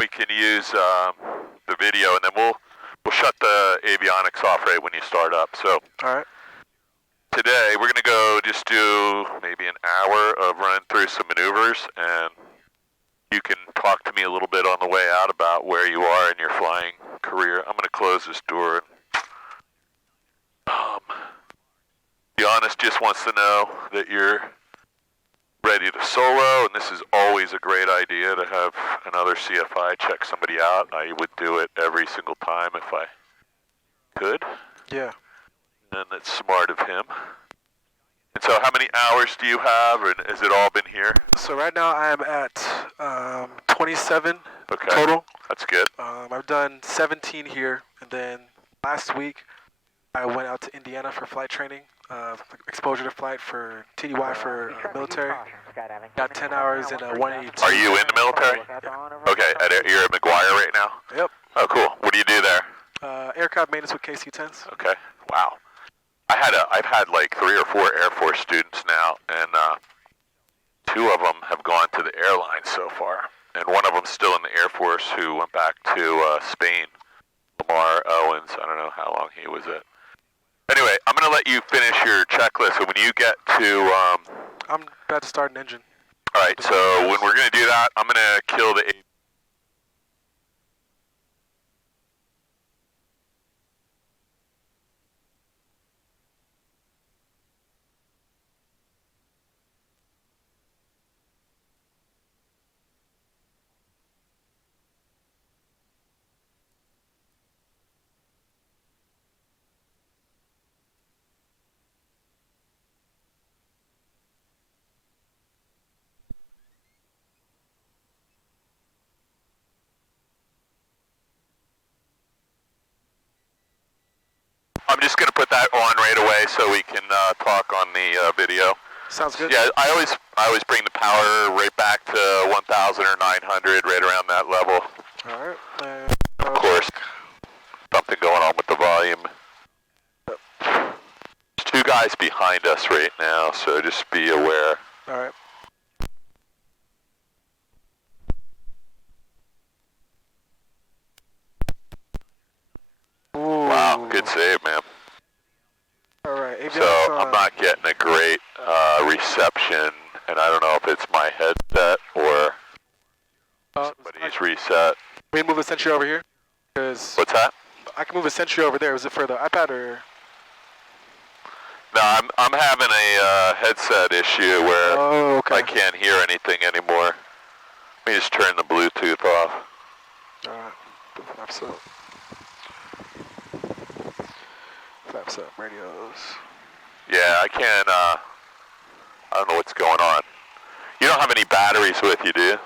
we can use the video, and then we'll shut the avionics off right when you start up. So. All right. Today, we're going to go just do maybe an hour of running through some maneuvers, and you can talk to me a little bit on the way out about where you are in your flying career. I'm going to close this door. Be honest, just wants to know that you're ready to solo, and this is always a great idea to have another CFI check somebody out. I would do it every single time if I could. Yeah. And that's smart of him. And so how many hours do you have, and has it all been here? So right now I'm at 27 total. That's good. I've done 17 here, and then last week I went out to Indiana for flight training, exposure to flight for TDY for military. Got 10 hours in a 182. Are you in the military? Yeah. Okay, you're at McGuire right now? Yep. Oh, cool. What do you do there? Aircraft maintenance with KC-10s. Okay. Wow. I've had like 3 or 4 Air Force students now, and 2 of them have gone to the airlines so far, and one of them's still in the Air Force who went back to Spain. Lamar Owens, I don't know how long he was at. Anyway, I'm going to let you finish your checklist, and when you get to... I'm about to start an engine. All right, so when we're going to do that, I'm going to kill the... I'm just going to put that on right away so we can talk on the video. Sounds good. Yeah, I always bring the power right back to 1,000 or 900, right around that level. All right. Of course, something going on with the volume. There's 2 guys behind us right now, so just be aware. All right. Ooh. Wow, good save, man. All right. So I'm not getting a great reception, and I don't know if it's my headset or somebody's reset. Can we move a Sentry over here? What's that? I can move a Sentry over there. Was it for the iPad or? No, I'm having a headset issue where I can't hear anything anymore. Let me just turn the Bluetooth off. All right. Flaps up. Flaps up radios. Yeah, I can't. I don't know what's going on. You don't have any batteries with you, do you?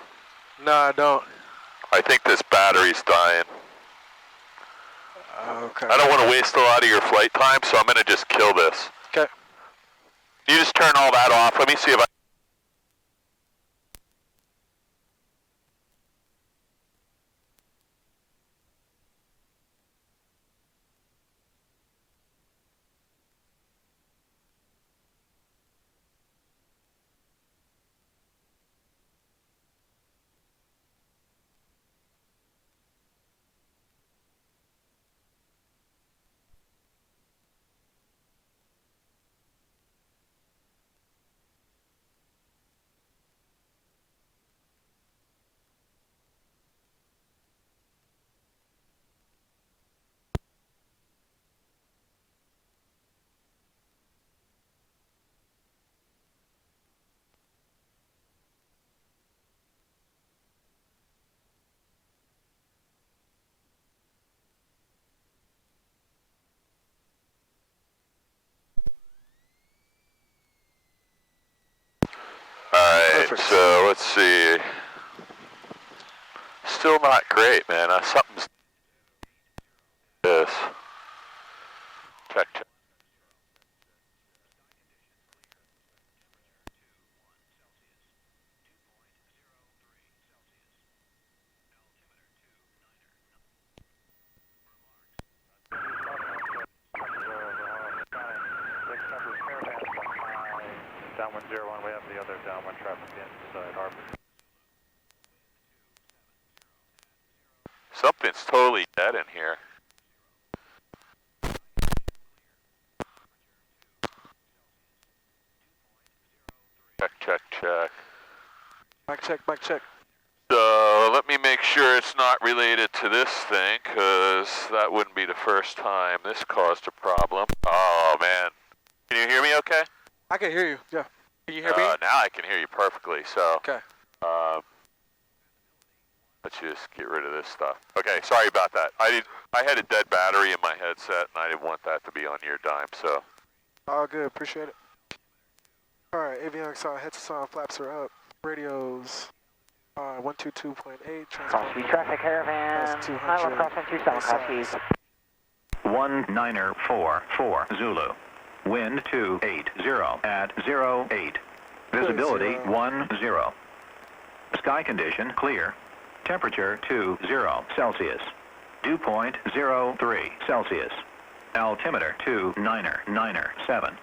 No, I don't. I think this battery's dying. Okay. I don't want to waste a lot of your flight time, so I'm going to just kill this. Okay. You just turn all that off. Let me see if I... So let's see. Still not great, man. Something's this. Check. Down 101, we have the other downwind traffic inside harbor. Something's totally dead in here. Check. Mic check, mic check. So let me make sure it's not related to this thing, because that wouldn't be the first time this caused a problem. Oh, man. Can you hear me okay? I can hear you, yeah. Can you hear me? Now I can hear you perfectly, so... Okay. Let's just get rid of this stuff. Okay, sorry about that. I had a dead battery in my headset, and I didn't want that to be on your dime, so... All good, appreciate it. Alright, avionics on, heads on, flaps are up. Radios on 122.8. Cross traffic caravan. 200. Crosswind 27, cross 1944 Zulu. Wind 280 at 08. Visibility 10. Sky condition clear. Temperature 20 Celsius. Dew point 03 Celsius. Altimeter 2997.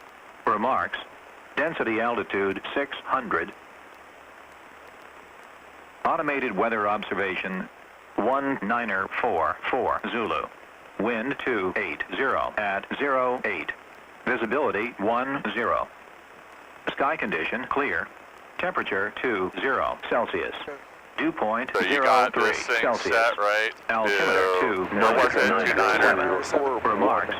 Remarks. Density altitude 600. Automated weather observation 1944 Zulu. Wind 280 at 08. Visibility 10. Sky condition clear. Temperature 20 Celsius. Dew point So you got 03 this thing Celsius. set, right? Altimeter What was it? 2997. Remarks.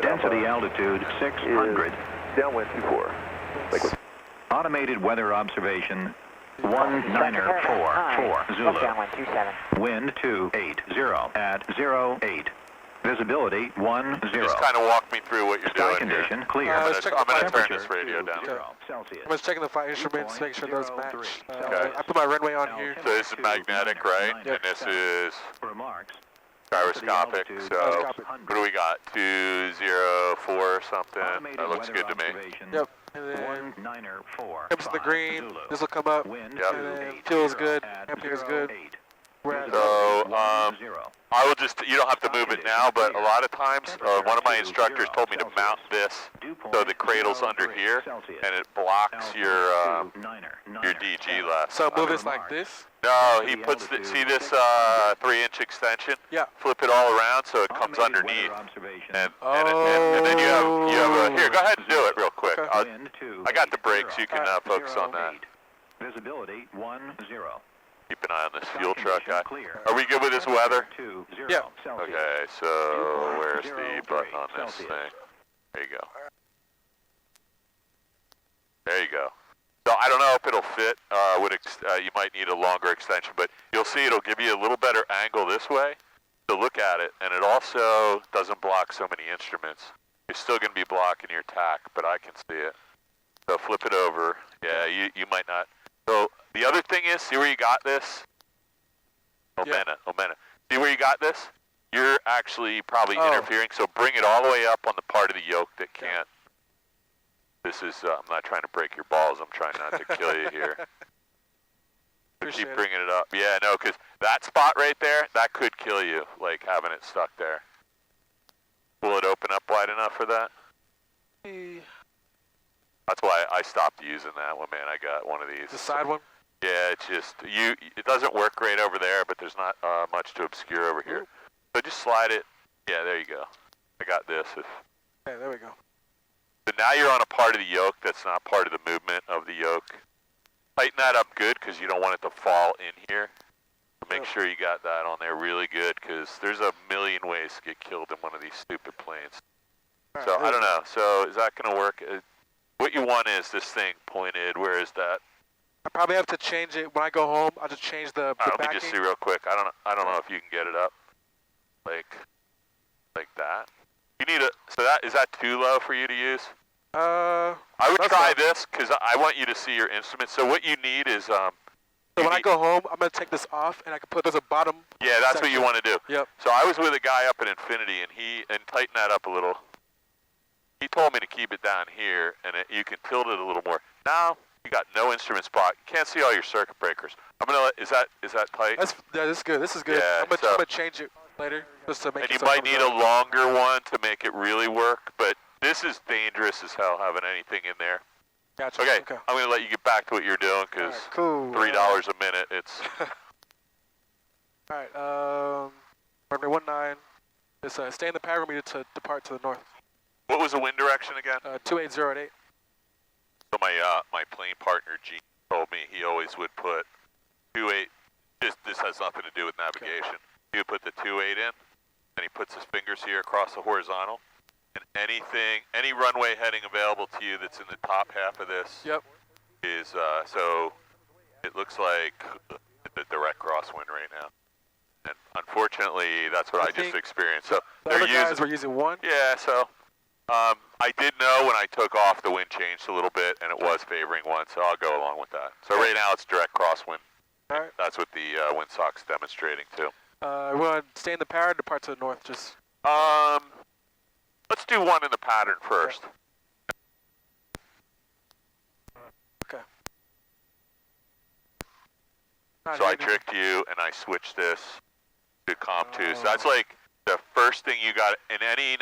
Density altitude 600. Downwind 24. Automated weather observation 1944 Zulu. Downwind 27. Wind 280 at 08. Visibility 10. Just kind of walk me through what you're Sky doing here. condition clear. I'm let's check going the to turn temperature this radio 20 down. Celsius. I'm just checking the flight instruments, make sure those match. Okay. I put my runway on here. So this is magnetic, right? Yep. And this is Remarks. gyroscopic. So Gyroscopic. what do we got? 204 or something? Automated That looks weather good to me. observation Yep. And then 1904 comes to the green. Zulu. This will come up. Wind Yep. And then 280 fuel's good. at Ampere's good. 08. We're at So, 10. I will just, you don't have to move it now, but a lot of times, one of my instructors told me to mount this so the cradle's under here, and it blocks your DG left. so move this like this. No, he puts the, see this 3-inch extension? Yeah. Flip it all around so it comes underneath. And then you have here, go ahead and do it real quick. Okay. I got the brakes, you can focus on that. Visibility 10. Keep an eye on this fuel truck. Are we good with this weather? Yeah. Okay, so where's the button on this thing? There you go. There you go. So I don't know if it'll fit. You might need a longer extension, but you'll see it'll give you a little better angle this way to look at it, and it also doesn't block so many instruments. You're still going to be blocking your tack, but I can see it. So flip it over. Yeah, you might not. So the other thing is, see where you got this? Omena. See where you got this? You're actually probably interfering, so bring it all the way up on the part of the yoke that can't. This is, I'm not trying to break your balls, I'm trying not to kill you here. So keep bringing it up. Yeah, no, because that spot right there, that could kill you, like having it stuck there. Will it open up wide enough for that? That's why I stopped using that one, man. I got one of these. The side one? Yeah, it's just, it doesn't work great over there, but there's not much to obscure over here. So just slide it. Yeah, there you go. I got this. Yeah, there we go. So now you're on a part of the yoke that's not part of the movement of the yoke. Tighten that up good because you don't want it to fall in here. So make sure you got that on there really good because there's a million ways to get killed in one of these stupid planes. So I don't know. So is that going to work? What you want is this thing pointed. Where is that? I probably have to change it when I go home. I'll just change the Let backing. me just see real quick. I don't know if you can get it up like that. You need a. So is that too low for you to use? I would try this because I want you to see your instrument. So what you need is So when I go home, I'm gonna take this off, and I can put there's a bottom. Yeah, that's what you want to do. Yep. So I was with a guy up at Infinity, and tighten that up a little. He told me to keep it down here, and you can tilt it a little more. Now you got no instrument spot. You can't see all your circuit breakers. I'm gonna let. Is that tight? This is good. This is good. Yeah, I'm gonna change it later just to make and it. you so might it comes need up. a longer one to make it really work, but this is dangerous as hell having anything in there. Gotcha. Okay, I'm gonna let you get back to what you're doing because cool. $3 a minute. It's. All right. Runway 19. Just stay in the pad room to depart to the north. What was the wind direction again? 280 at 8. So my plane partner Gene told me he always would put 28. This has nothing to do with navigation. Okay. He would put the 28 in, and he puts his fingers here across the horizontal, and any runway heading available to you that's in the top half of this. Yep. Is so it looks like the direct crosswind right now, and unfortunately that's what I just experienced. So the other guys were using 1. Yeah, so I did know when I took off the wind changed a little bit and it was favoring 1, so I'll go along with that. So right now it's direct crosswind. All right. That's what the windsock's demonstrating too. We want to stay in the pad, depart to the north. Just let's do 1 in the pattern first. Okay. So I tricked you and I switched this to COM2. So that's like the first thing you got in any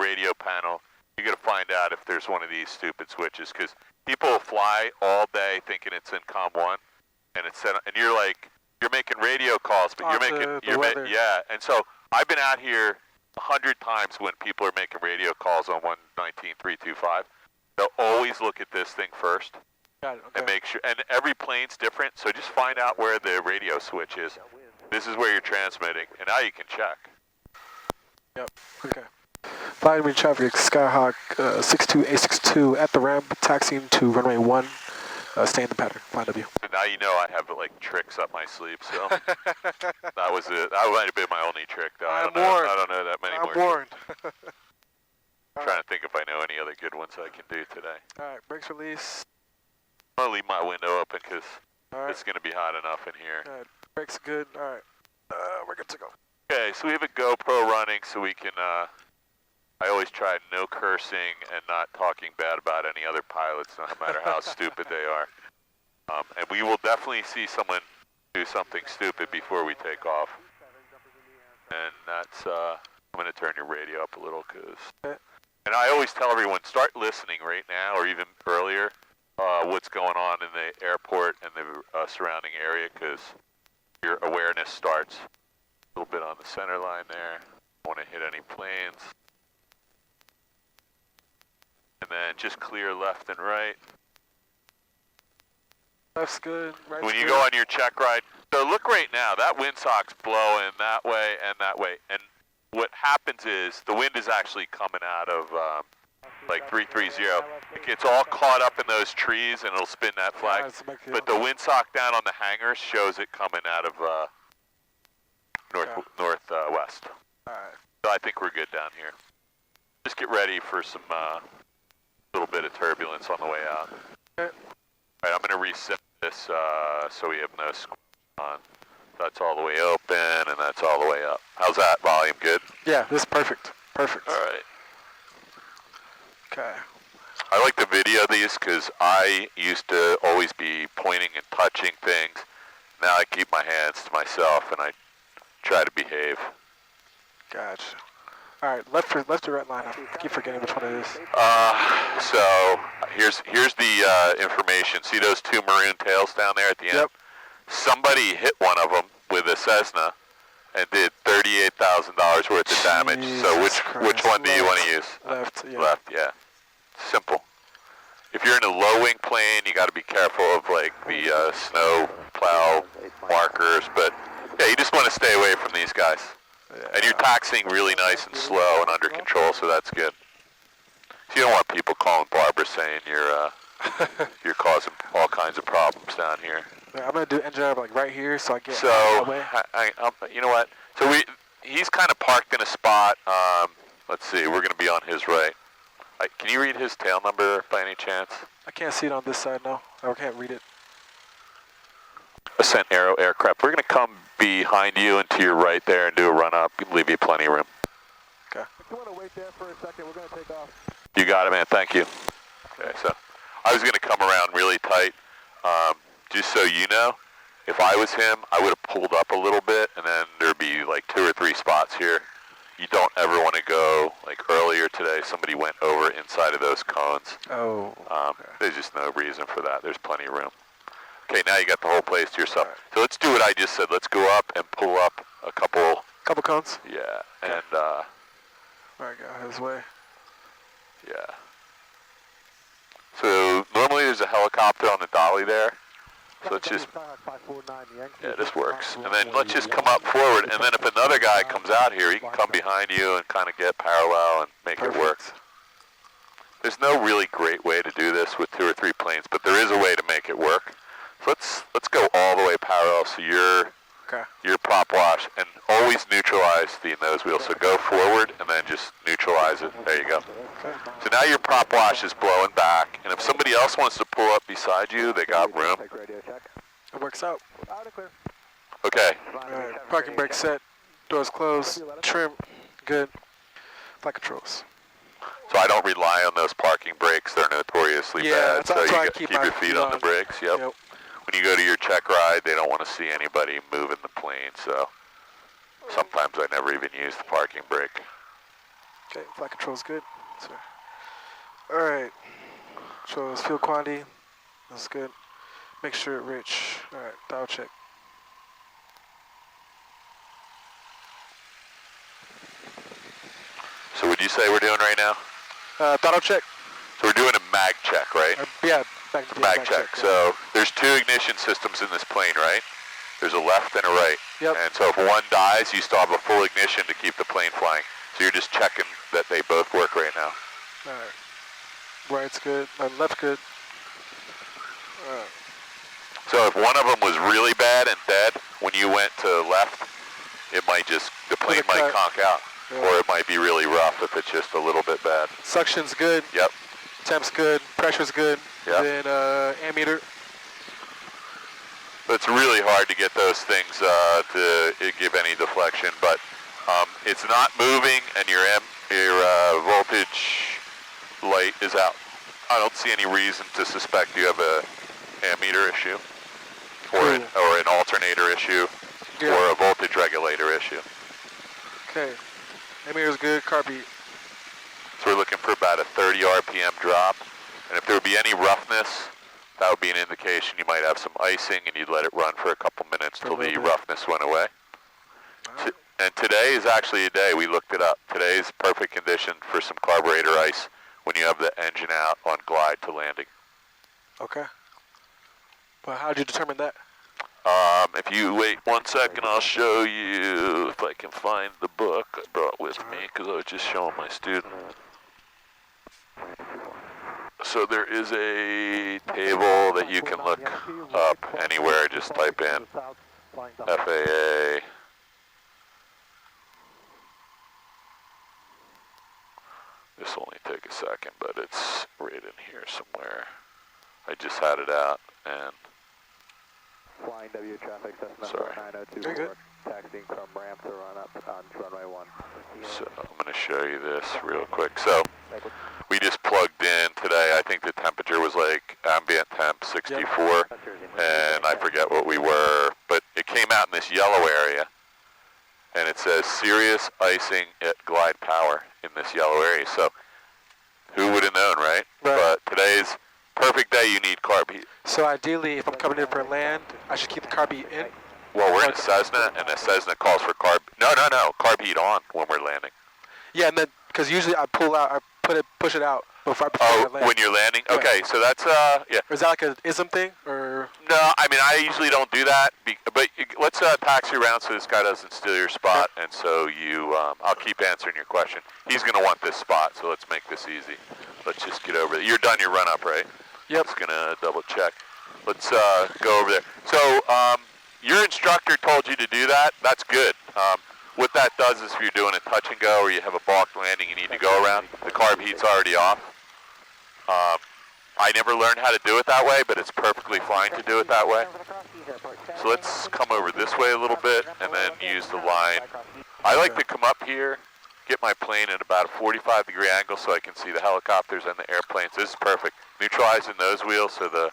radio panel. You got to find out if there's one of these stupid switches, because people will fly all day thinking it's in COM1, and it's set, and you're making radio calls, but yeah. And so I've been out here 100 times when people are making radio calls on 119.325. They'll always look at this thing first. Got it, okay. And make sure, and every plane's different, so just find out where the radio switch is. This is where you're transmitting, and now you can check. Yep, okay. Flying with traffic, Skyhawk 62A62 at the ramp, taxiing to runway 1, stay in the pattern, flying W. So now you know I have like tricks up my sleeve, so that was it. That might have been my only trick, though. I don't know that many more. I'm warned. I'm trying to think if I know any other good ones I can do today. Alright, brakes release. I'm going to leave my window open because it's going to be hot enough in here. Alright, brakes good. Alright, we're good to go. Okay, so we have a GoPro running so we can, I always try no cursing and not talking bad about any other pilots, no matter how stupid they are. And we will definitely see someone do something stupid before we take off. And that's, I'm going to turn your radio up a little, and I always tell everyone, start listening right now or even earlier. What's going on in the airport and the surrounding area, because your awareness starts a little bit on the center line there. Don't want to hit any planes. And then just clear left and right. Left's good, right's when you good. go on your check ride, so look right now, that windsock's blowing that way and that way. And what happens is the wind is actually coming out of like 330. It gets all caught up in those trees and it'll spin that flag. But the windsock down on the hangars shows it coming out of northwest. Alright. So I think we're good down here. Just get ready for some little bit of turbulence on the way out. Okay. Alright, I'm going to reset this so we have no squeeze on. That's all the way open and that's all the way up. How's that volume? Good? Yeah, this is perfect. Perfect. Alright. Okay. I like to video these because I used to always be pointing and touching things. Now I keep my hands to myself and I try to behave. Gotcha. Alright, left to right line. I keep forgetting which one it is. So here's the information. See those 2 maroon tails down there at the end? Yep. Somebody hit one of them with a Cessna and did $38,000 worth of damage. So which one do you want to use? Left, yeah. Left, yeah. Simple. If you're in a low wing plane, you got to be careful of like the snow plow markers. But yeah, you just want to stay away from these guys. Yeah. And you're taxiing really nice and slow and under control, so that's good. So you don't want people calling Barbara saying you're causing all kinds of problems down here. Yeah, I'm gonna do engine up like right here, so I get so out of the way. You know what? So he's kind of parked in a spot. Let's see, we're gonna be on his right. Can you read his tail number by any chance? I can't see it on this side, no. I can't read it. Ascent Aero aircraft. We're gonna come behind you and to your right there and do a run up. Leave you plenty of room. Okay. If you want to wait there for a second, we're going to take off. You got it, man. Thank you. Okay, so I was gonna come around really tight. Just so you know, if I was him, I would have pulled up a little bit, and then there'd be like 2 or 3 spots here. You don't ever want to go, like earlier today, somebody went over inside of those cones. Oh. Okay. There's just no reason for that. There's plenty of room. Okay, now you got the whole place to yourself. Right. So let's do what I just said. Let's go up and pull up a couple Couple cones. Yeah, and Alright, get out of his way. yeah. So normally there's a helicopter on the dolly there. So let's just, yeah, this works. And then let's just come up forward, and then if another guy comes out here, he can come behind you and kind of get parallel and make it work. There's no really great way to do this with 2 or 3 planes, but there is a way to make it work. So let's go all the way parallel, so you're prop wash, and always neutralize the nose wheel. So go forward and then just neutralize it. There you go. So now your prop wash is blowing back, and if somebody else wants to pull up beside you, they got room. It works out. Okay. Alright, parking brake set, doors closed, trim, good. Flight controls. So I don't rely on those parking brakes. They're notoriously bad. That's So why I you keep keep my your feet on the brakes. Yep. When you go to your check ride, they don't want to see anybody moving the plane. So sometimes I never even use the parking brake. Okay, flight control's good. Alright. Shows fuel quantity. That's good. Make sure it rich. Alright, dial check. So what do you say we're doing right now? Throttle check. So we're doing a mag check, right? Yeah, Mag check. Yeah. So there's 2 ignition systems in this plane, right? There's a left and a right. Yep. And so if one dies, you still have a full ignition to keep the plane flying. So you're just checking that they both work right now. Alright. Right's good. Left's good. Alright. So if one of them was really bad and dead, when you went to left, it might just, the plane might conk out. Yeah. Or it might be really rough if it's just a little bit bad. Suction's good. Yep. Temp's good. Pressure's good. Yep. Then ammeter. It's really hard to get those things to give any deflection, but it's not moving and your voltage light is out. I don't see any reason to suspect you have a ammeter issue or an alternator issue or a voltage regulator issue. Okay. Ammeter's good. Car beat. So we're looking for about a 30 RPM drop, and if there would be any roughness, that would be an indication you might have some icing, and you'd let it run for a couple minutes till the roughness went away. Right. And today is actually a day, we looked it up. Today is perfect condition for some carburetor ice when you have the engine out on glide to landing. Okay. But how did you determine that? If you wait 1 second, I'll show you if I can find the book I brought with me, because I was just showing my student. So there is a table that you can look up anywhere. Just type in FAA. This will only take a second, but it's right in here somewhere. I just had it out, and Flying W traffic, Cessna sorry. 902, taxiing from ramp to run up on runway 1. So I'm going to show you this real quick. So we just plugged in today. I think the temperature was like ambient temp 64, and I forget what we were, but it came out in this yellow area, and it says serious icing at glide power in this yellow area. So who would have known, right? But today's perfect day. You need carb heat. So ideally, if I'm coming in for land, I should keep the car beat in? Well, we're in a Cessna, and a Cessna calls for carb. No, carb heat on when we're landing. Yeah, and then because usually I pull out, push it out before I land. When you're landing. Yeah. Okay, so that's yeah. Or is that like an ism thing, or? No, I mean I usually don't do that. But let's taxi around so this guy doesn't steal your spot, and so you. I'll keep answering your question. He's gonna want this spot, so let's make this easy. Let's just get over there. You're done your run up, right? Yep. Just gonna double check. Let's go over there. So your instructor told you to do that. That's good. What that does is if you're doing a touch and go or you have a balked landing, you need to go around, the carb heat's already off. I never learned how to do it that way, but it's perfectly fine to do it that way. So let's come over this way a little bit and then use the line. I like to come up here, get my plane at about a 45-degree angle so I can see the helicopters and the airplanes. This is perfect. Neutralize the nose wheel so the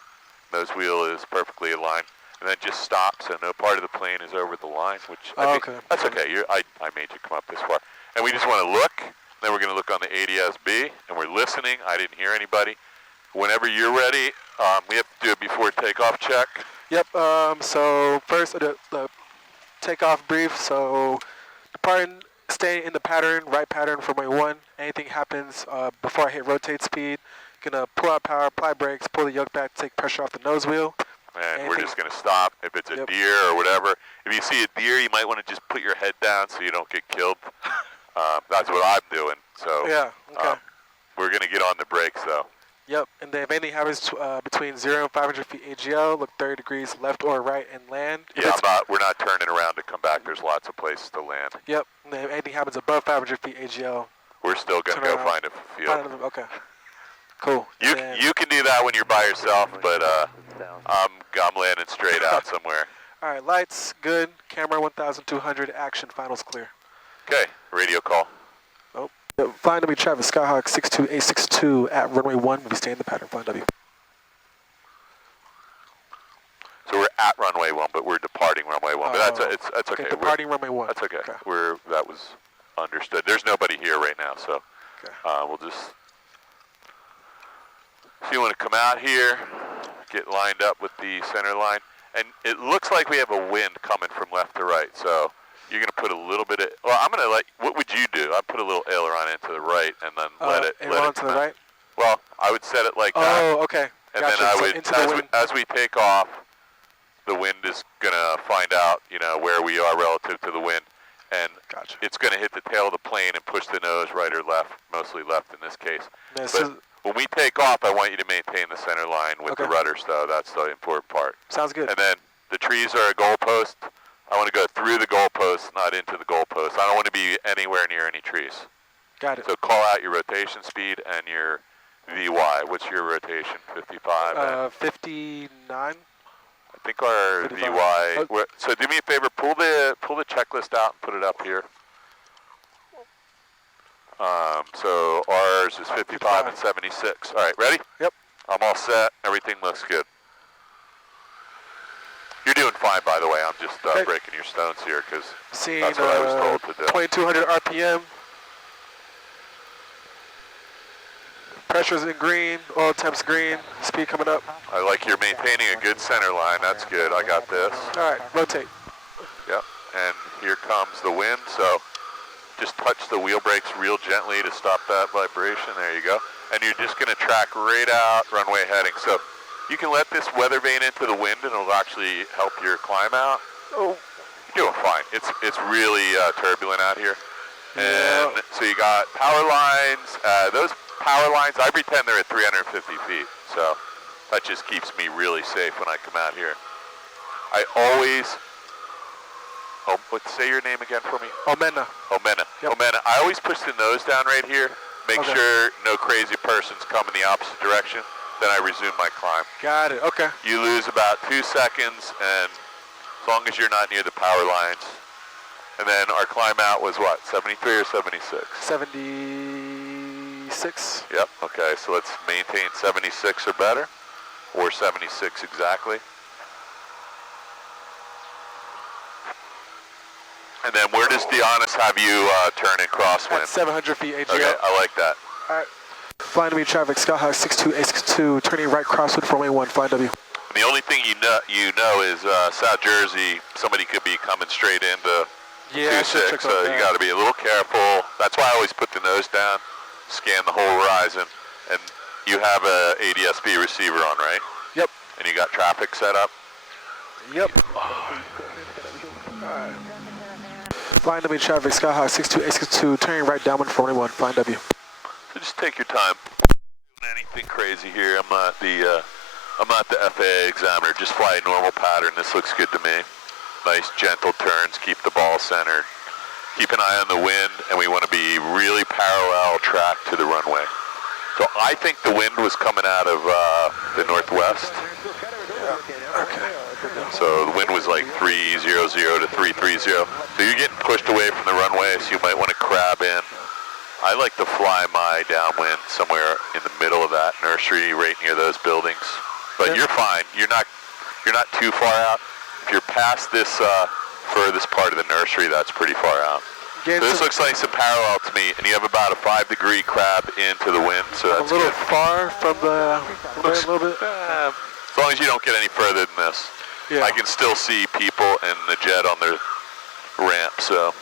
nose wheel is perfectly aligned. And then just stop so no part of the plane is over the line, which I think, that's okay. I made you come up this far. And we just want to look. Then we're going to look on the ADS-B, and we're listening. I didn't hear anybody. Whenever you're ready, we have to do a before takeoff check. Yep. So first the takeoff brief. So departing, staying in the pattern, right pattern for runway 1. Anything happens before I hit rotate speed, gonna pull out power, apply brakes, pull the yoke back, take pressure off the nose wheel. And we're just going to stop. If it's a deer or whatever, if you see a deer, you might want to just put your head down so you don't get killed. That's what I'm doing. So Yeah, okay. we're going to get on the brakes, though. Yep, and then if anything happens between 0 and 500 feet AGL, look 30 degrees left or right and land. Yeah, we're not turning around to come back. There's lots of places to land. Yep, and then if anything happens above 500 feet AGL, we're still going to go find a field. Okay, cool. You can do that when you're by yourself, but I'm landing straight out somewhere. All right, lights, good. Camera 1,200, action, finals clear. Okay, radio call. Oh, flying W traffic, Skyhawk 62862 at runway 1. We stay in the pattern, flying W. So we're at runway 1, but we're departing runway 1. But that's okay. Departing runway 1. That's okay. That was understood. There's nobody here right now, so we'll just. So you want to come out here, get lined up with the center line, and it looks like we have a wind coming from left to right. So you're going to put a little bit of. Well, I'm going to what would you do? I'd put a little aileron into the right, and then let it. Aileron to the right. Well, I would set it like that. Oh, okay. And gotcha. then I So would, as we take off, the wind is going to find out, where we are relative to the wind. And it's going to hit the tail of the plane and push the nose right or left, mostly left in this case. But when we take off, I want you to maintain the center line with the rudders, though. That's the important part. Sounds good. And then the trees are a goalpost. I want to go through the goalpost, not into the goalpost. I don't want to be anywhere near any trees. Got it. So call out your rotation speed and your VY. What's your rotation? 55? 59. I think our 55. VY. So do me a favor, pull the checklist out and put it up here. So ours is 55 and 76. All right, ready? Yep. I'm all set. Everything looks good. You're doing fine, by the way. I'm just breaking your stones here because that's what I was told to do. 2200 RPM. Pressure's in green. Oil temp's green. Speed coming up. I like you're maintaining a good center line. That's good. I got this. All right, rotate. Yep. And here comes the wind. So just touch the wheel brakes real gently to stop that vibration. There you go. And you're just going to track right out runway heading. So you can let this weather vane into the wind and it'll actually help your climb out. Oh. You're doing fine. It's really turbulent out here. And so you got power lines. Those power lines, I pretend they're at 350 feet. So that just keeps me really safe when I come out here. I always... say your name again for me. Omena. Omena. Yep. Omena. I always push the nose down right here. Make sure no crazy person's coming the opposite direction. Then I resume my climb. Got it. Okay. You lose about 2 seconds, and as long as you're not near the power lines. And then our climb out was what? 73 or 76? 76. Yep. Okay. So let's maintain 76 or better, or 76 exactly. And then where does Deonis have you turn in crosswind? At 700 feet AGL. Okay, I like that. All right. Flying W traffic, Skyhawk 62862, turning right crosswind for runway 1, flying W. And the only thing you know is South Jersey, somebody could be coming straight into 26, so you got to be a little careful. That's why I always put the nose down, scan the whole horizon, and you have a ADS-B receiver on, right? Yep. And you got traffic set up? Yep. All right. Flying W traffic, Skyhawk 62862, turning right downwind for runway 1, flying W. So just take your time. Anything crazy here? I'm not the FAA examiner. Just fly a normal pattern. This looks good to me. Nice gentle turns. Keep the ball centered. Keep an eye on the wind, and we want to be really parallel track to the runway. So I think the wind was coming out of the northwest. Okay. So the wind was like 300 to 330. So you're getting pushed away from the runway, so you might want to crab in. I like to fly my downwind somewhere in the middle of that nursery, right near those buildings. But you're fine. You're not too far out. If you're past this furthest part of the nursery, that's pretty far out. So this looks like some parallel to me, and you have about a 5-degree crab into the wind, so that's a little good. far from the Looks, a little bit. As long as you don't get any further than this. Yeah. I can still see people and the jet on the ramp, so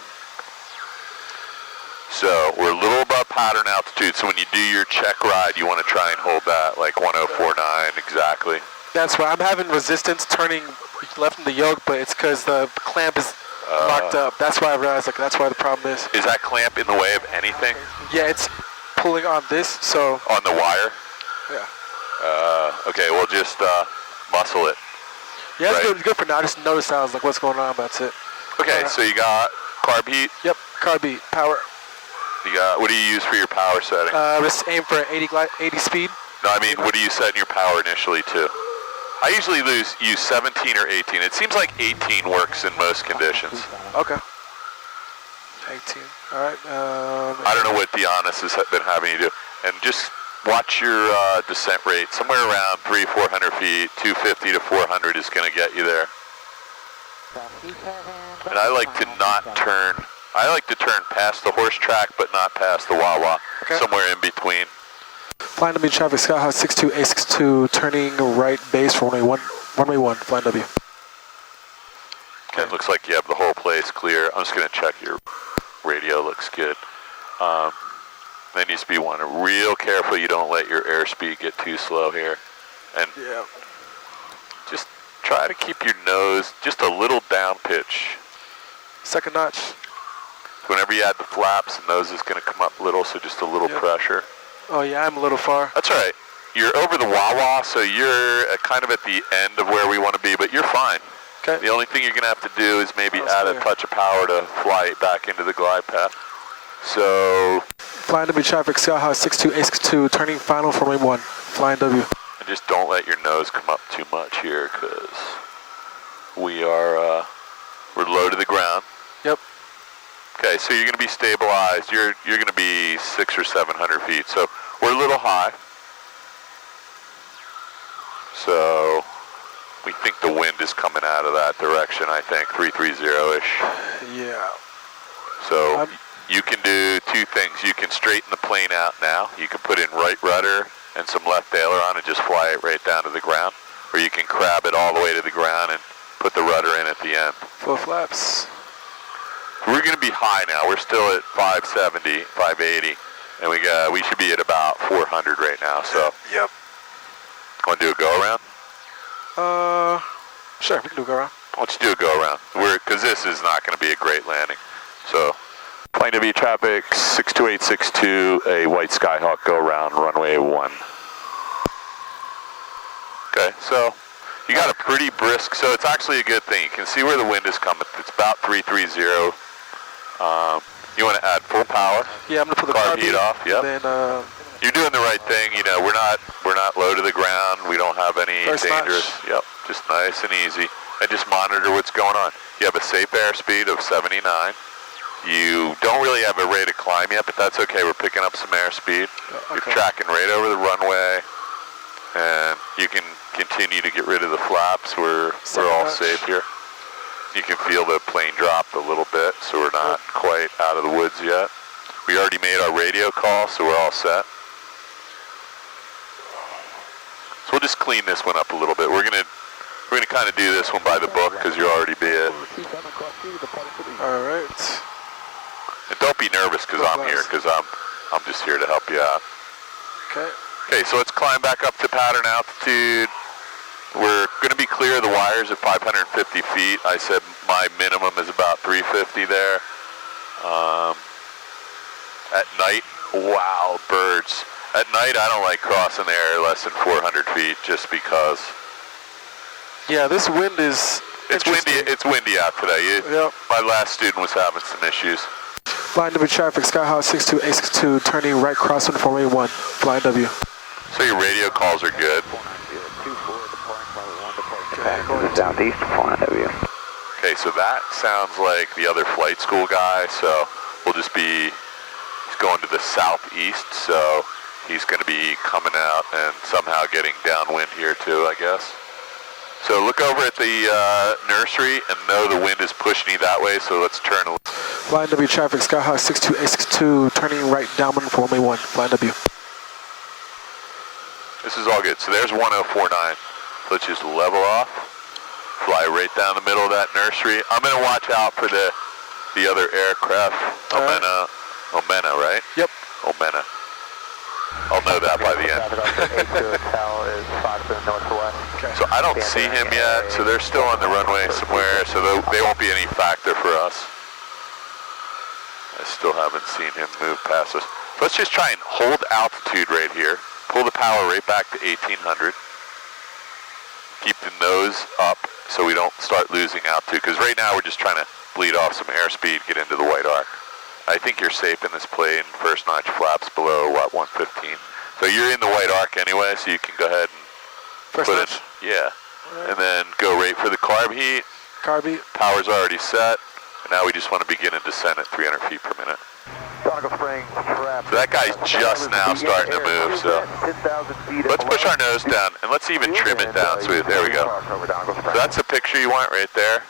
So we're a little above pattern altitude, so when you do your check ride, you want to try and hold that like 1049 exactly. That's why I'm having resistance turning left in the yoke, but it's because the clamp is locked up. That's why I realized, like, that's why the problem is. Is that clamp in the way of anything? Yeah, it's pulling on this, so. On the wire? Yeah. Okay, we'll just muscle it. Yeah, it's Right. good for now. I just noticed I was like, what's going on? That's it. Okay, so you got carb heat. Yep, carb beat, power. You got, what do you use for your power setting? Just aim for 80 speed. No, I mean, what do you set in your power initially to? I usually use 17 or 18. It seems like 18 works in most conditions. Okay. 18. All right. I don't know what Deonis has been having you do. And just watch your descent rate. Somewhere around 300-400 feet, 250 to 400 is going to get you there. And I like to not turn. I like to turn past the horse track, but not past the Wawa. Okay. Somewhere in between. Flying W traffic, Skyhawk 62A62, turning right base for runway 1, flying W. Okay, it looks like you have the whole place clear. I'm just going to check your radio. Looks good. Then needs to be one real careful you don't let your airspeed get too slow here. And Yeah. just try to keep your nose just a little down pitch. Second notch. Whenever you add the flaps, the nose is going to come up a little, so just a little Yep. pressure. Oh yeah, I'm a little far. That's all right. You're over the Wawa, so you're kind of at the end of where we want to be, but you're fine. Okay. The only thing you're going to have to do is maybe That's add clear. a touch of power to fly it back into the glide path. So, Flying W traffic, Skyhawk 62A62, turning final for runway 1, flying W. and just don't let your nose come up too much here, because we are, we're low to the ground. Yep. Okay, so you're going to be stabilized. You're going to be 600 or 700 feet. So we're a little high. So we think the wind is coming out of that direction, I think, 330-ish. Yeah. So I'm- you can do two things. You can straighten the plane out now. You can put in right rudder and some left aileron and just fly it right down to the ground. Or you can crab it all the way to the ground and put the rudder in at the end. Full flaps. We're going to be high now. We're still at 570, 580, and we should be at about 400 right now. So, Yep. want to do a go around? Sure, we can do a go around. Let's do a go around. Because this is not going to be a great landing. So, plane W traffic 62862, a white Skyhawk go around runway 1. Okay, so you got a pretty brisk. So it's actually a good thing. You can see where the wind is coming. It's about 330. You want to add full power. Yeah, I'm gonna put the Carb carb heat off, yep. Then You're doing the right thing. You know, we're not low to the ground. We don't have any First dangerous. notch. Yep, just nice and easy. And just monitor what's going on. You have a safe airspeed of 79. You don't really have a rate of climb yet, but that's okay. We're picking up some airspeed. Okay. You're tracking right over the runway, and you can continue to get rid of the flaps. We're all notch. safe here. You can feel the plane drop a little bit, so we're not quite out of the woods yet. We already made our radio call, so we're all set. So we'll just clean this one up a little bit. We're gonna kind of do this one by the book because you'll already be it. all right. And don't be nervous because I'm here, because I'm just here to help you out. Okay. Okay, so let's climb back up to pattern altitude. We're going to be clear of the wires at 550 feet. I said my minimum is about 350 there. At night, wow, birds. At night, I don't like crossing the air less than 400 feet just because Yeah, this wind is. it's windy. interesting. It's windy out today. Yep. My last student was having some issues. Flying W traffic, Skyhawk 62A62, turning right crosswind for runway 1, flying W. So your radio calls are good. Southeast, flying W. Okay, so that sounds like the other flight school guy, so we'll just be, he's going to the southeast, so he's going to be coming out and somehow getting downwind here too, I guess. So look over at the nursery and know the wind is pushing you that way, so let's turn. Flying W traffic, Skyhawk 62A62, turning right downwind for runway 1, flying W. This is all good. So there's 1049. Let's just level off, fly right down the middle of that nursery. I'm going to watch out for the other aircraft. All right. Omena, Omena, right? Yep. Omena. I'll know that by the end. Hotel is 5 to the northwest. Okay. So I don't see him yet, so they're still on the runway somewhere, so they won't be any factor for us. I still haven't seen him move past us. So let's just try and hold altitude right here. Pull the power right back to 1800. Keep the nose up so we don't start losing altitude, because right now we're just trying to bleed off some airspeed, get into the white arc. I think you're safe in this plane. First notch flaps below, what, 115. So you're in the white arc anyway, so you can go ahead and First put notch. it, yeah. And then go right for the carb heat. Carb heat. Power's already set. And now we just want to begin a descent at 300 feet per minute. So that guy's just now starting to move, so let's push our nose down, and let's even trim it down. So there we go. So that's the picture you want right there,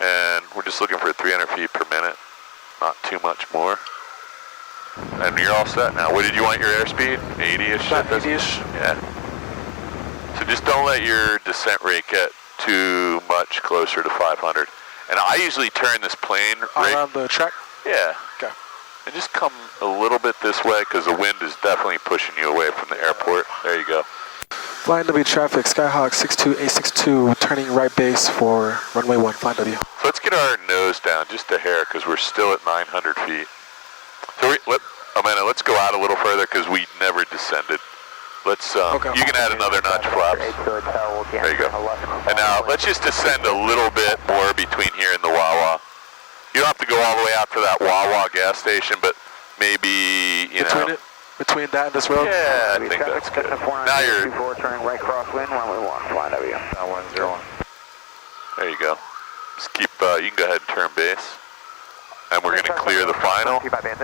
and we're just looking for 300 feet per minute, not too much more. And you're all set now. What did you want your airspeed? 80-ish? About 80-ish. Yeah. So just don't let your descent rate get too much closer to 500. And I usually turn this plane right Around the track? Yeah. Okay. And just come a little bit this way because the wind is definitely pushing you away from the airport. There you go. Flying W traffic, Skyhawk 62A62, turning right base for runway 1, flying W. So let's get our nose down just a hair because we're still at 900 feet. So Omena, let's go out a little further because we never descended. Let's, Okay. You can add another notch flaps. There you go. And now let's just descend a little bit more between here and the Wawa. You don't have to go all the way out to that Wawa gas station, but maybe, you know. Between that and this road? Yeah, I think that's good. Now you're, turning right crosswind, runway 1, flying W. 101. there you go. Just keep, you can go ahead and turn base. And we're going to clear the final. I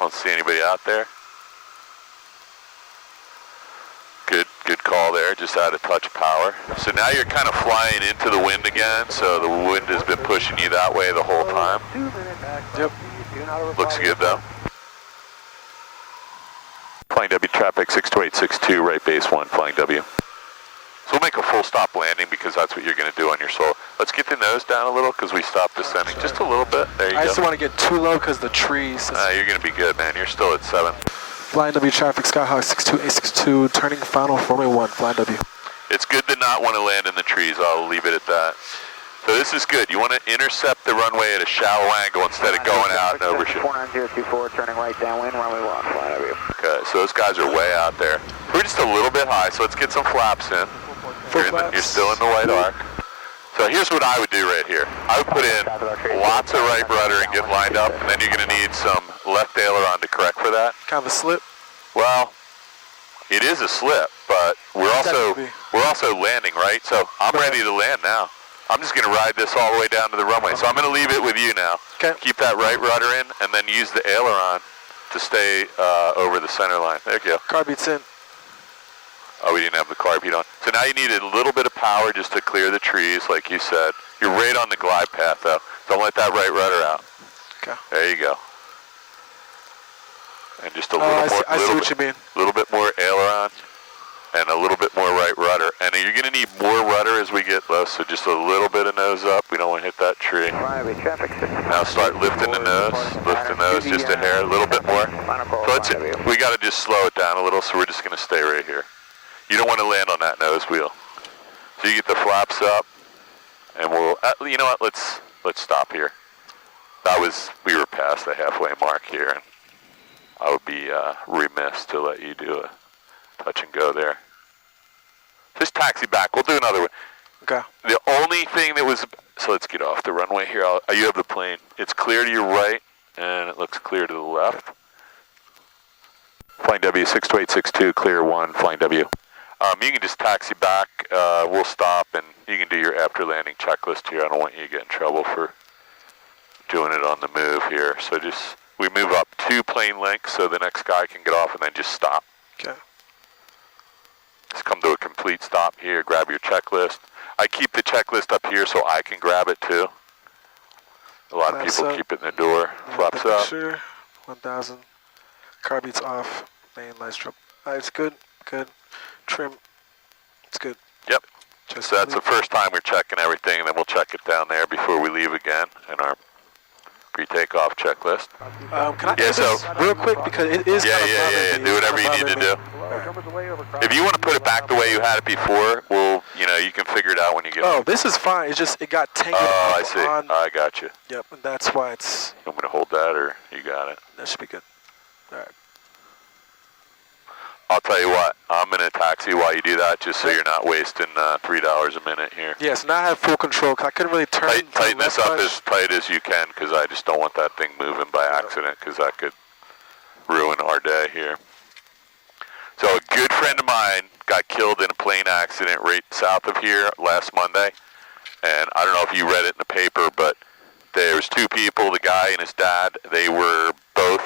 don't see anybody out there. Good call there, just add a touch of power. So now you're kind of flying into the wind again, so the wind has been pushing you that way the whole time. Yep. Looks good though. Flying W traffic 62862, right base 1, flying W. So we'll make a full stop landing because that's what you're going to do on your solo. Let's get the nose down a little because we stopped descending just a little bit. There you I go. just don't want to get too low because the trees. You're going to be good, man. You're still at 7. Flying W traffic, Skyhawk 62A62, turning final for runway 1, flying W. It's good to not want to land in the trees. I'll leave it at that. So this is good. You want to intercept the runway at a shallow angle instead of going out and overshoot. 49024, turning right downwind, runway 1, flying W. Okay, so those guys are way out there. We're just a little bit high, so let's get some flaps in. You're still in the white arc. So here's what I would do right here. I would put in lots of right rudder and get lined up, and then you're going to need some left aileron to correct for that. Kind of a slip. Well, it is a slip, but we're also landing, right? So I'm ready to land now. I'm just going to ride this all the way down to the runway. So I'm going to leave it with you now. Okay. Keep that right rudder in, and then use the aileron to stay over the center line. There you go. Carb beats in. Oh, we didn't have the carb heat on. So now you need a little bit of power just to clear the trees, like you said. You're right on the glide path, though. Don't let that right rudder out. Okay. There you go. And just a little I see what you mean. little bit more aileron and a little bit more right rudder. And you're going to need more rudder as we get low, so just a little bit of nose up. We don't want to hit that tree. Now start lifting the nose. Lift the nose just a hair, a little bit more. So we got to just slow it down a little, so we're just going to stay right here. You don't want to land on that nose wheel. So you get the flaps up, and we'll, you know what, let's stop here. We were past the halfway mark here, and I would be remiss to let you do a touch and go there. Just taxi back, we'll do another one. Okay. The only thing that was, so let's get off the runway here. You have the plane. It's clear to your right, and it looks clear to the left. Flying W 62862, clear 1, flying W. You can just taxi back, we'll stop, and you can do your after landing checklist here. I don't want you to get in trouble for doing it on the move here. So we move up 2 plane lengths so the next guy can get off and then just stop. Okay. Just come to a complete stop here, grab your checklist. I keep the checklist up here so I can grab it too. A lot of people keep it in the door. Flaps up. Sure. 1,000. Car beats off. Lane lights drop. It's good. Good. Trim. It's good. Yep. So that's the first time we're checking everything, and then we'll check it down there before we leave again. And pre-takeoff checklist. Can I Yeah, do this so- real quick because it is Yeah, kind of yeah, bothering yeah. me. Do whatever you It's need to kinda do. bothering me. If you want to put it back the way you had it before, well, you can figure it out when you get Oh, home. this is fine. It's just it got tangled Oh, up I see. on. I got you. Yep, and that's why it's. You want me to hold that, or you got it? That should be good. All right. I'll tell you what. I'm in a taxi while you do that, just so Okay. you're not wasting $3 a minute here. Yes, now I have full control. 'Cause I couldn't really turn. to the Tighten this left up much. as tight as you can, because I just don't want that thing moving by accident, because that could ruin our day here. So a good friend of mine got killed in a plane accident right south of here last Monday. And I don't know if you read it in the paper, but there was two people, the guy and his dad. They were both,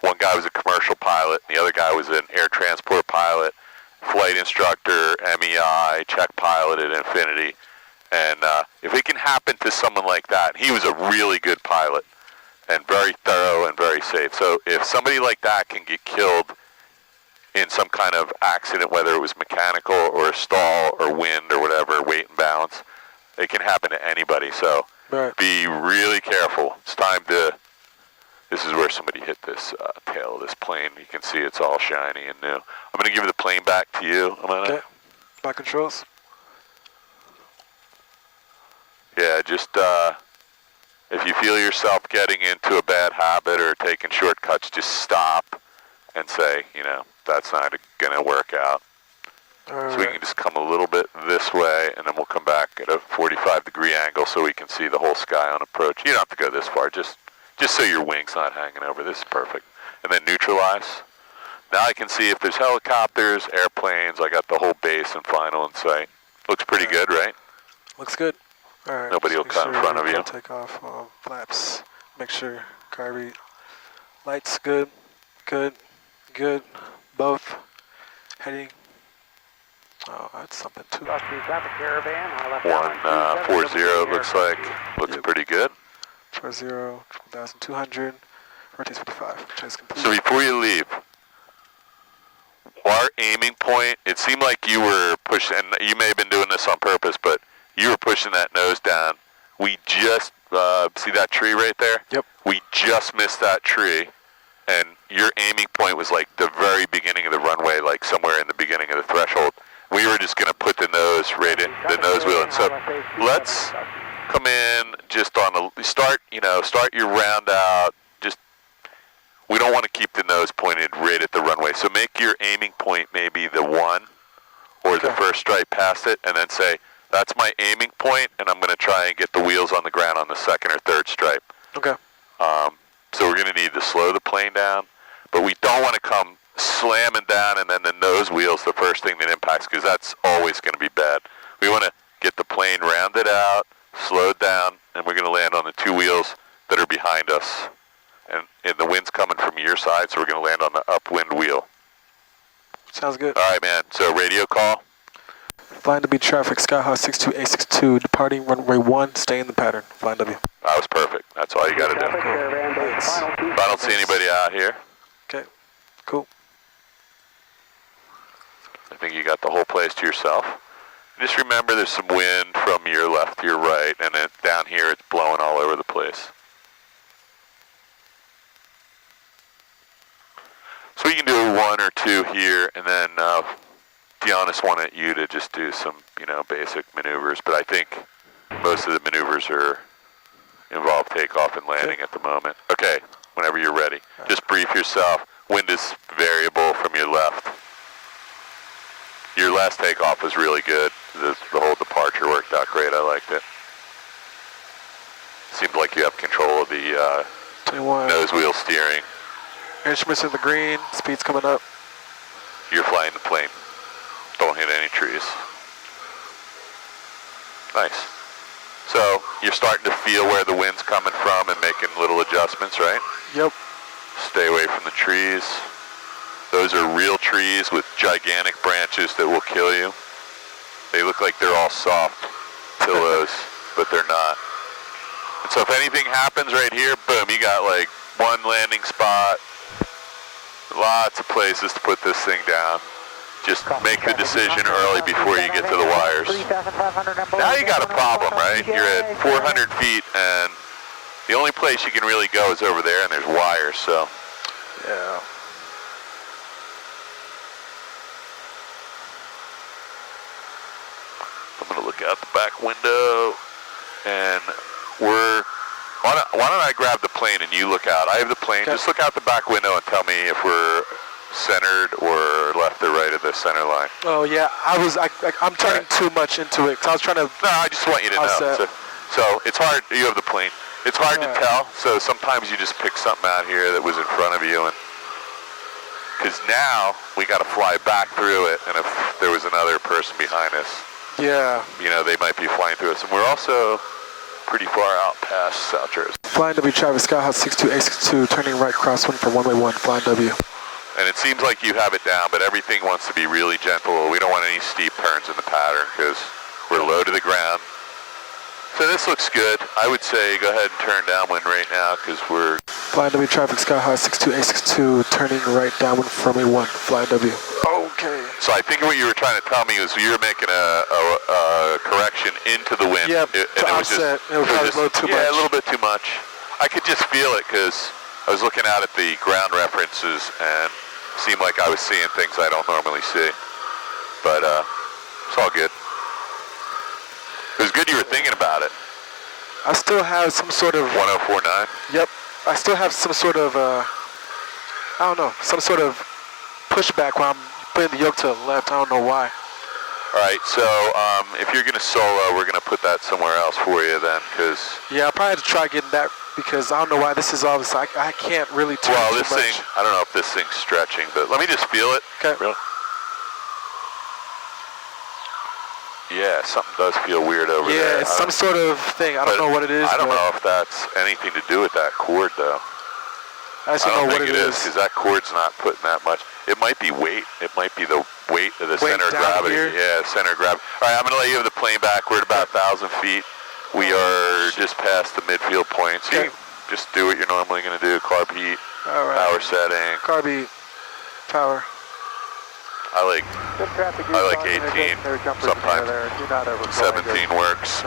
one guy was a commercial pilot, and the other guy was an air transport pilot, flight instructor, MEI, check pilot at Infinity. And if it can happen to someone like that, he was a really good pilot and very thorough and very safe. So if somebody like that can get killed in some kind of accident, whether it was mechanical or a stall or wind or whatever, weight and balance, it can happen to anybody. So Right. be really careful. It's time to, this is where somebody hit this tail of this plane. You can see it's all shiny and new. I'm going to give the plane back to you, Omena. Okay. My controls. Yeah, just if you feel yourself getting into a bad habit or taking shortcuts, just stop and say, that's not going to work out. All So we right. can just come a little bit this way, and then we'll come back at a 45-degree angle so we can see the whole sky on approach. You don't have to go this far, just so your wing's not hanging over. This is perfect. And then neutralize. Now I can see if there's helicopters, airplanes. I got the whole base and final in sight. Looks pretty good, right? Looks good. All right. Nobody just will make cut in sure front of you. don't take off flaps. Make sure carby lights good, good, good. Both heading. Oh, that's something too. 140 it looks like. Looks Yep. pretty good. 40, 1,200. Rotates 55. Chase complete. So before you leave, our aiming point, it seemed like you were pushing, and you may have been doing this on purpose, but you were pushing that nose down. We just, see that tree right there? Yep. We just missed that tree, and your aiming point was like the very beginning of the runway, like somewhere in the beginning of the threshold. We were just going to put the nose right in, the nose wheel. And so let's come in just on a, start your round out. Just, we don't want to keep the nose pointed right at the runway. So make your aiming point maybe the 1 or the Okay. first stripe past it, and then say, that's my aiming point, and I'm going to try and get the wheels on the ground on the second or third stripe. Okay. So we're going to need to slow the plane down, but we don't want to come slamming down and then the nose wheel's the first thing that impacts, because that's always going to be bad. We want to get the plane rounded out, slowed down, and we're going to land on the two wheels that are behind us. And the wind's coming from your side, so we're going to land on the upwind wheel. Sounds good. All right, man. So radio call. Flying W traffic, Skyhawk 62A62, departing runway 1, stay in the pattern. Flying W. That was perfect. That's all you got to do. Nice. If I don't see anybody out here, Okay, cool. I think you got the whole place to yourself. Just remember there's some wind from your left to your right, and then down here it's blowing all over the place. So we can do 1 or 2 here, and then Deonis wanted you to just do some, basic maneuvers, but I think most of the maneuvers involve takeoff and landing at the moment. Okay, whenever you're ready. Just brief yourself. Wind is variable from your left. Your last takeoff was really good. The whole departure worked out great. I liked it. Seemed like you have control of the 21. nose wheel steering. Instruments in the green, speed's coming up. You're flying the plane. Don't hit any trees. Nice. So you're starting to feel where the wind's coming from and making little adjustments, right? Yep. Stay away from the trees. Those are real trees with gigantic branches that will kill you. They look like they're all soft pillows, but they're not. And so if anything happens right here, boom, you got like one landing spot. Lots of places to put this thing down. Just make the decision early before you get to the wires. Now you got a problem, right? You're at 400 feet and The only place you can really go is over there, and there's wires, so. Yeah. I'm gonna look out the back window, and why don't I grab the plane and you look out? I have the plane. Okay. Just look out the back window and tell me if we're centered or left or right of the center line. Oh yeah, I'm turning too much into it, 'cause I was trying to. No, I just want you to know. So it's hard. You have the plane. It's hard to tell. So sometimes you just pick something out here that was in front of you, and because now we got to fly back through it, and if there was another person behind us, Yeah. you know, they might be flying through us, and we're also pretty far out past South Jersey. Flying W traffic, Skyhawk 62A62, turning right crosswind for runway 1, flying W. And it seems like you have it down, but everything wants to be really gentle. We don't want any steep turns in the pattern because we're low to the ground. So this looks good. I would say go ahead and turn downwind right now because we're... Flying W traffic, Skyhawk 62A62, turning right downwind for runway 1, flying W. Okay. So I think what you were trying to tell me was you were making a correction into the wind. Yeah, and to offset. It was probably a little too much. Yeah, a little bit too much. I could just feel it because I was looking out at the ground references and it seemed like I was seeing things I don't normally see. But it's all good. It was good you were thinking about it. I still have some sort of... 1049? Yep. I still have some sort of, I don't know, some sort of pushback when I'm putting the yoke to the left. I don't know why. All right, so if you're going to solo, we're going to put that somewhere else for you then, because... Yeah, I'll probably have to try getting that because I don't know why this is obvious. I can't really turn well, too this much. thing, I don't know if this thing's stretching, but let me just feel it. Okay. Really? Yeah, something does feel weird over there. Yeah, it's some sort of thing. I don't know what it is. I don't know if that's anything to do with that cord, though. I just don't know what it is. Because that cord's not putting that much. It might be weight. It might be the weight of the Weight center of down gravity. here? Yeah, center of gravity. All right, I'm going to let you have the plane back. We're at about 1,000 feet. We are just past the midfield point. So you just do what you're normally going to do. Carb heat, All right. power setting. Carby, power. I like Good traffic. 18. Sometimes 17 works.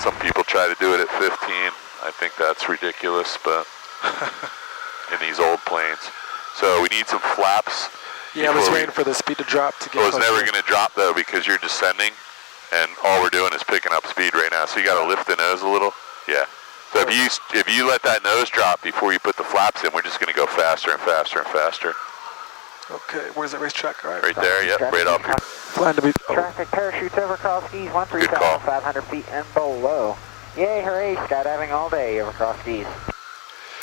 Some people try to do it at 15. I think that's ridiculous, but in these old planes. So we need some flaps. Yeah, I was waiting for the speed to drop to get Well, it's closer. never going to drop, though, because you're descending, and all we're doing is picking up speed right now. So you got to lift the nose a little. Yeah. So if you let that nose drop before you put the flaps in, we're just going to go faster and faster and faster. Okay, where's the racetrack? All right. Right there, yep, right off here. Flying to be... Oh. Traffic parachutes over cross skis, Good call. 13,500 feet and below. Yay, hooray, skydiving all day over cross skis.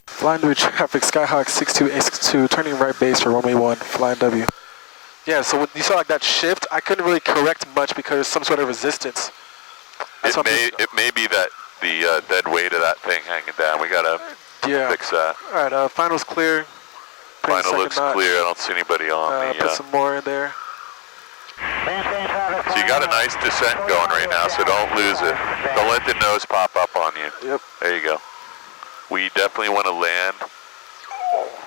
Flying W traffic, Skyhawk 62A62, turning right base for runway 1, flying W. Yeah, so when you saw like that shift, I couldn't really correct much because there's some sort of resistance. It may be that the dead weight of that thing hanging down. We got to fix that. All right, final's clear. Put in Final second looks notch. clear. I don't see anybody on Put some more in there. So you got a nice descent going right now, so don't lose it. Don't let the nose pop up on you. Yep. There you go. We definitely want to land.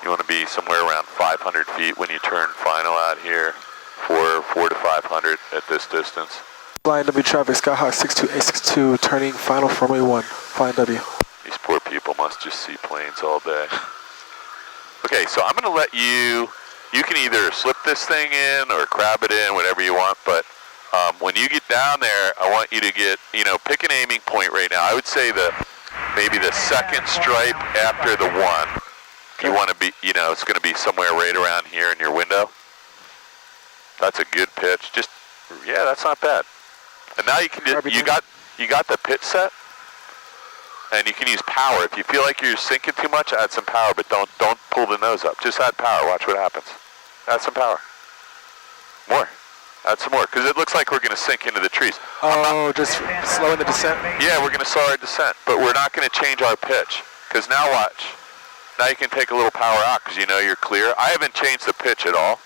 You want to be somewhere around 500 feet when you turn final out here. 4 to 500 at this distance. Flying W traffic, Skyhawk 62A62, turning final for runway 1, flying W. These poor people must just see planes all day. Okay, so I'm going to let you can either slip this thing in or crab it in, whatever you want, but when you get down there, I want you to get, pick an aiming point right now. I would say maybe the second stripe after the one. You want to be, it's going to be somewhere right around here in your window. That's a good pitch. Yeah, that's not bad. And now you can you got the pitch set, and you can use power. If you feel like you're sinking too much, add some power, but don't pull the nose up. Just add power. Watch what happens. Add some power. More. Add some more, because it looks like we're going to sink into the trees. Oh, just slowing the descent? Yeah, we're going to slow our descent, but we're not going to change our pitch, because now watch. Now you can take a little power out, because you're clear. I haven't changed the pitch at all.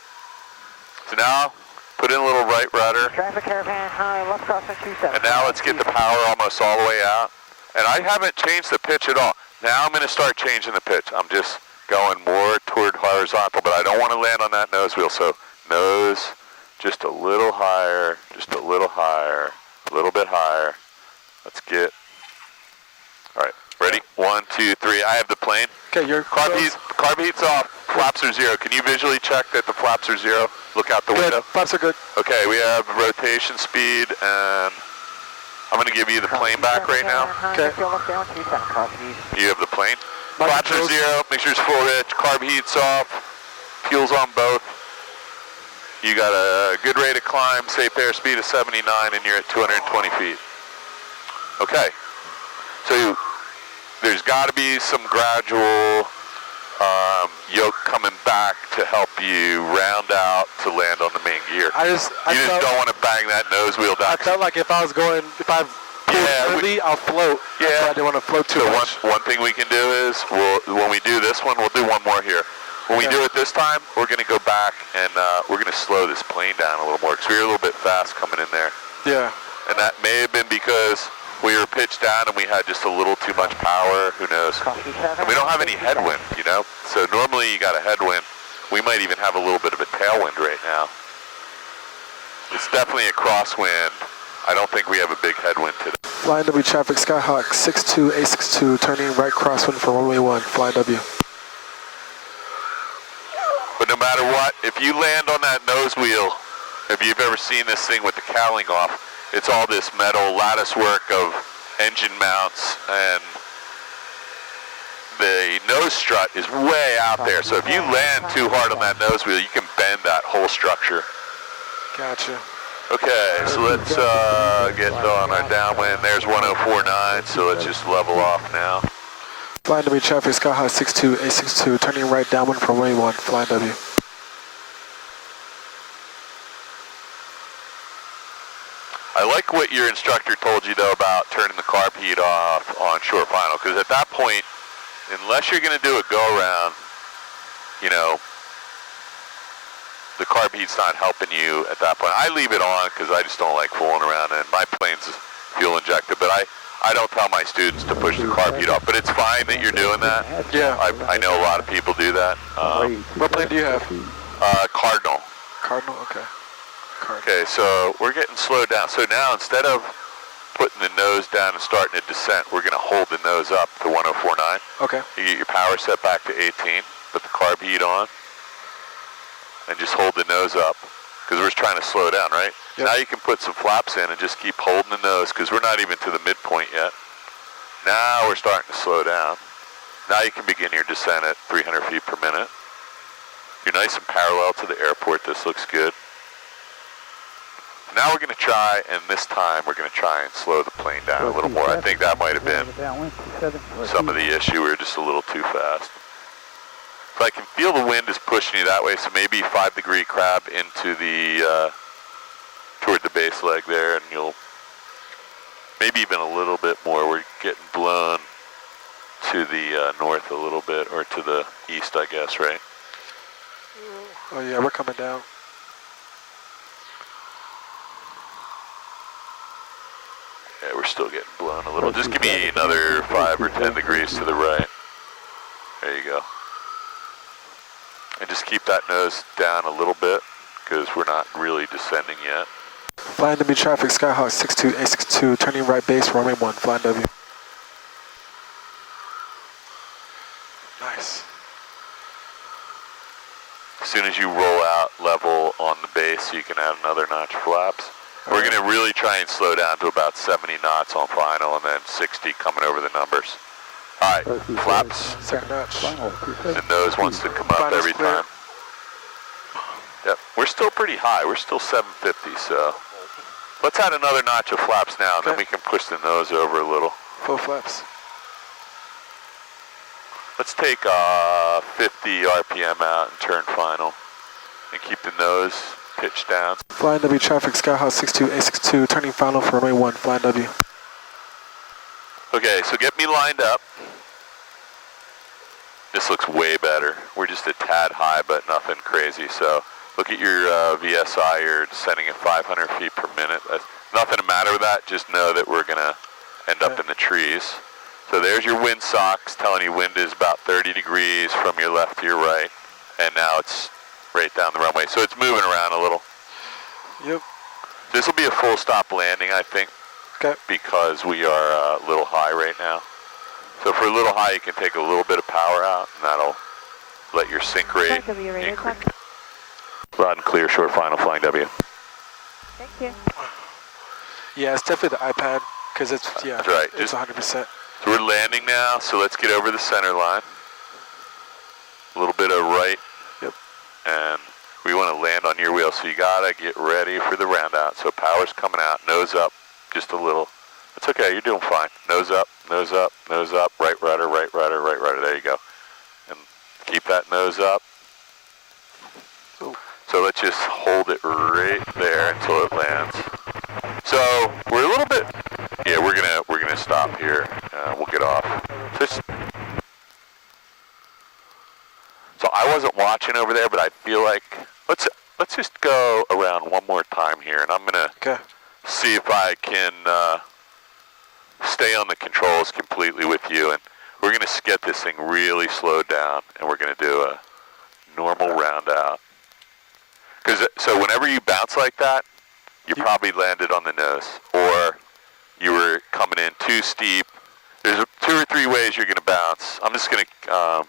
So now, put in a little right rudder. Traffic caravan high, left crossing 27. And now let's get the power almost all the way out. And I haven't changed the pitch at all. Now I'm going to start changing the pitch. I'm just going more toward horizontal, but I don't want to land on that nose wheel. So nose just a little higher, a little bit higher. Let's get, all right, ready? 1, 1, 2, 3. I have the plane. Okay, your Carb heat's off. Flaps are 0. Can you visually check that the flaps are 0? Look out the good. window. Flaps are good. Okay, we have rotation speed, and I'm going to give you the plane back right now. Okay. You have the plane. My Flaps are controls. 0. Make sure it's full rich. Carb heat's off. Fuel's on both. You got a good rate of climb, safe airspeed of 79, and you're at 220 feet. Okay. So there's got to be some gradual yoke coming back to help you round out to land on the main gear. I You just don't want to bang that nose wheel down. I felt like if I pulled early, I'll float. Yeah. So I didn't want to float too So much. one thing we can do is, when we do this one, we'll do one more here. When we do it this time, we're going to go back and we're going to slow this plane down a little more because we were a little bit fast coming in there. Yeah. And that may have been because we were pitched down and we had just a little too much power. Who knows? And we don't have any headwind, you know? So normally you got a headwind. We might even have a little bit of a tailwind right now. It's definitely a crosswind. I don't think we have a big headwind today. Flying W traffic, Skyhawk 62A62, turning right crosswind for runway 1, flying W. But no matter what, if you land on that nose wheel, if you've ever seen this thing with the cowling off, it's all this metal lattice work of engine mounts, and the nose strut is way out there. So if you land too hard on that nose wheel, you can bend that whole structure. Gotcha. Okay, so let's get on our downwind. There's 1049, so let's just level off now. Flying W traffic, Skyhawk 62A62, turning right downwind for runway 1, flying W. I like what your instructor told you, though, about turning the carb heat off on short final, because at that point, unless you're going to do a go-around, you know, the carb heat's not helping you at that point. I leave it on because I just don't like fooling around, and my plane's fuel injected, but I don't tell my students to push the carb heat off, but it's fine that you're doing that. Yeah. I know a lot of people do that. What plane do you have? Cardinal. Cardinal? Okay. Cardinal. Okay, so we're getting slowed down. So now instead of putting the nose down and starting a descent, we're going to hold the nose up to 1049. Okay. You get your power set back to 18, put the carb heat on, and just hold the nose up, because we're just trying to slow down, right? Yep. Now you can put some flaps in and just keep holding the nose, because we're not even to the midpoint yet. Now we're starting to slow down. Now you can begin your descent at 300 feet per minute. You're nice and parallel to the airport. This looks good. Now we're going to try, and this time we're going to try and slow the plane down a little more. I think that might have been some of the issue. We were just a little too fast. So I can feel the wind is pushing you that way, so maybe 5-degree crab into the, toward the base leg there, and you'll, maybe even a little bit more. We're getting blown to the north a little bit, or to the east, I guess, right? Oh yeah, we're coming down. Yeah, we're still getting blown a little. Just give me another 5 or 10 degrees to the right. There you go. And just keep that nose down a little bit, because we're not really descending yet. Flying W traffic, Skyhawk 62A62, turning right base, runway 1, flying W. Nice. As soon as you roll out level on the base, you can add another notch of flaps. We're going to really try and slow down to about 70 knots on final, and then 60 coming over the numbers. All right, flaps. Second notch. The nose wants to come up Final's every clear. time. Yep, we're still pretty high. We're still 750, so let's add another notch of flaps now, and then we can push the nose over a little. Full flaps. Let's take 50 RPM out and turn final, and keep the nose pitched down. Flying W traffic, Skyhawk 62A62, turning final for runway 1, flying W. Okay, so get me lined up. This looks way better. We're just a tad high, but nothing crazy. So look at your VSI. You're descending at 500 feet per minute. That's nothing to matter with that. Just know that we're going to end up in the trees. So there's your wind socks telling you wind is about 30 degrees from your left to your right. And now it's right down the runway. So it's moving around a little. Yep. This will be a full stop landing, I think, Okay. because we are a little high right now. So for a little high, you can take a little bit of power out, and that'll let your sync rate increase. Loud and clear, short final, flying W. Thank you. Yeah, it's definitely the iPad, because it's, yeah, That's right. it's 100%. So we're landing now, so let's get over the center line. A little bit of right. Yep. And we want to land on your wheel, so you gotta get ready for the round out. So power's coming out, nose up, just a little. It's okay, you're doing fine. Nose up, nose up, nose up, right rudder, right rudder, right rudder, there you go. And keep that nose up. So let's just hold it right there until it lands. So we're a little bit, yeah, we're gonna stop here. We'll get off. So I wasn't watching over there, but I feel like let's just go around one more time here, and I'm gonna see if I can stay on the controls completely with you, and we're gonna get this thing really slowed down, and we're gonna do a normal round out. So whenever you bounce like that, you probably landed on the nose, or you were coming in too steep. There's 2 or 3 ways you're gonna bounce. I'm just gonna, why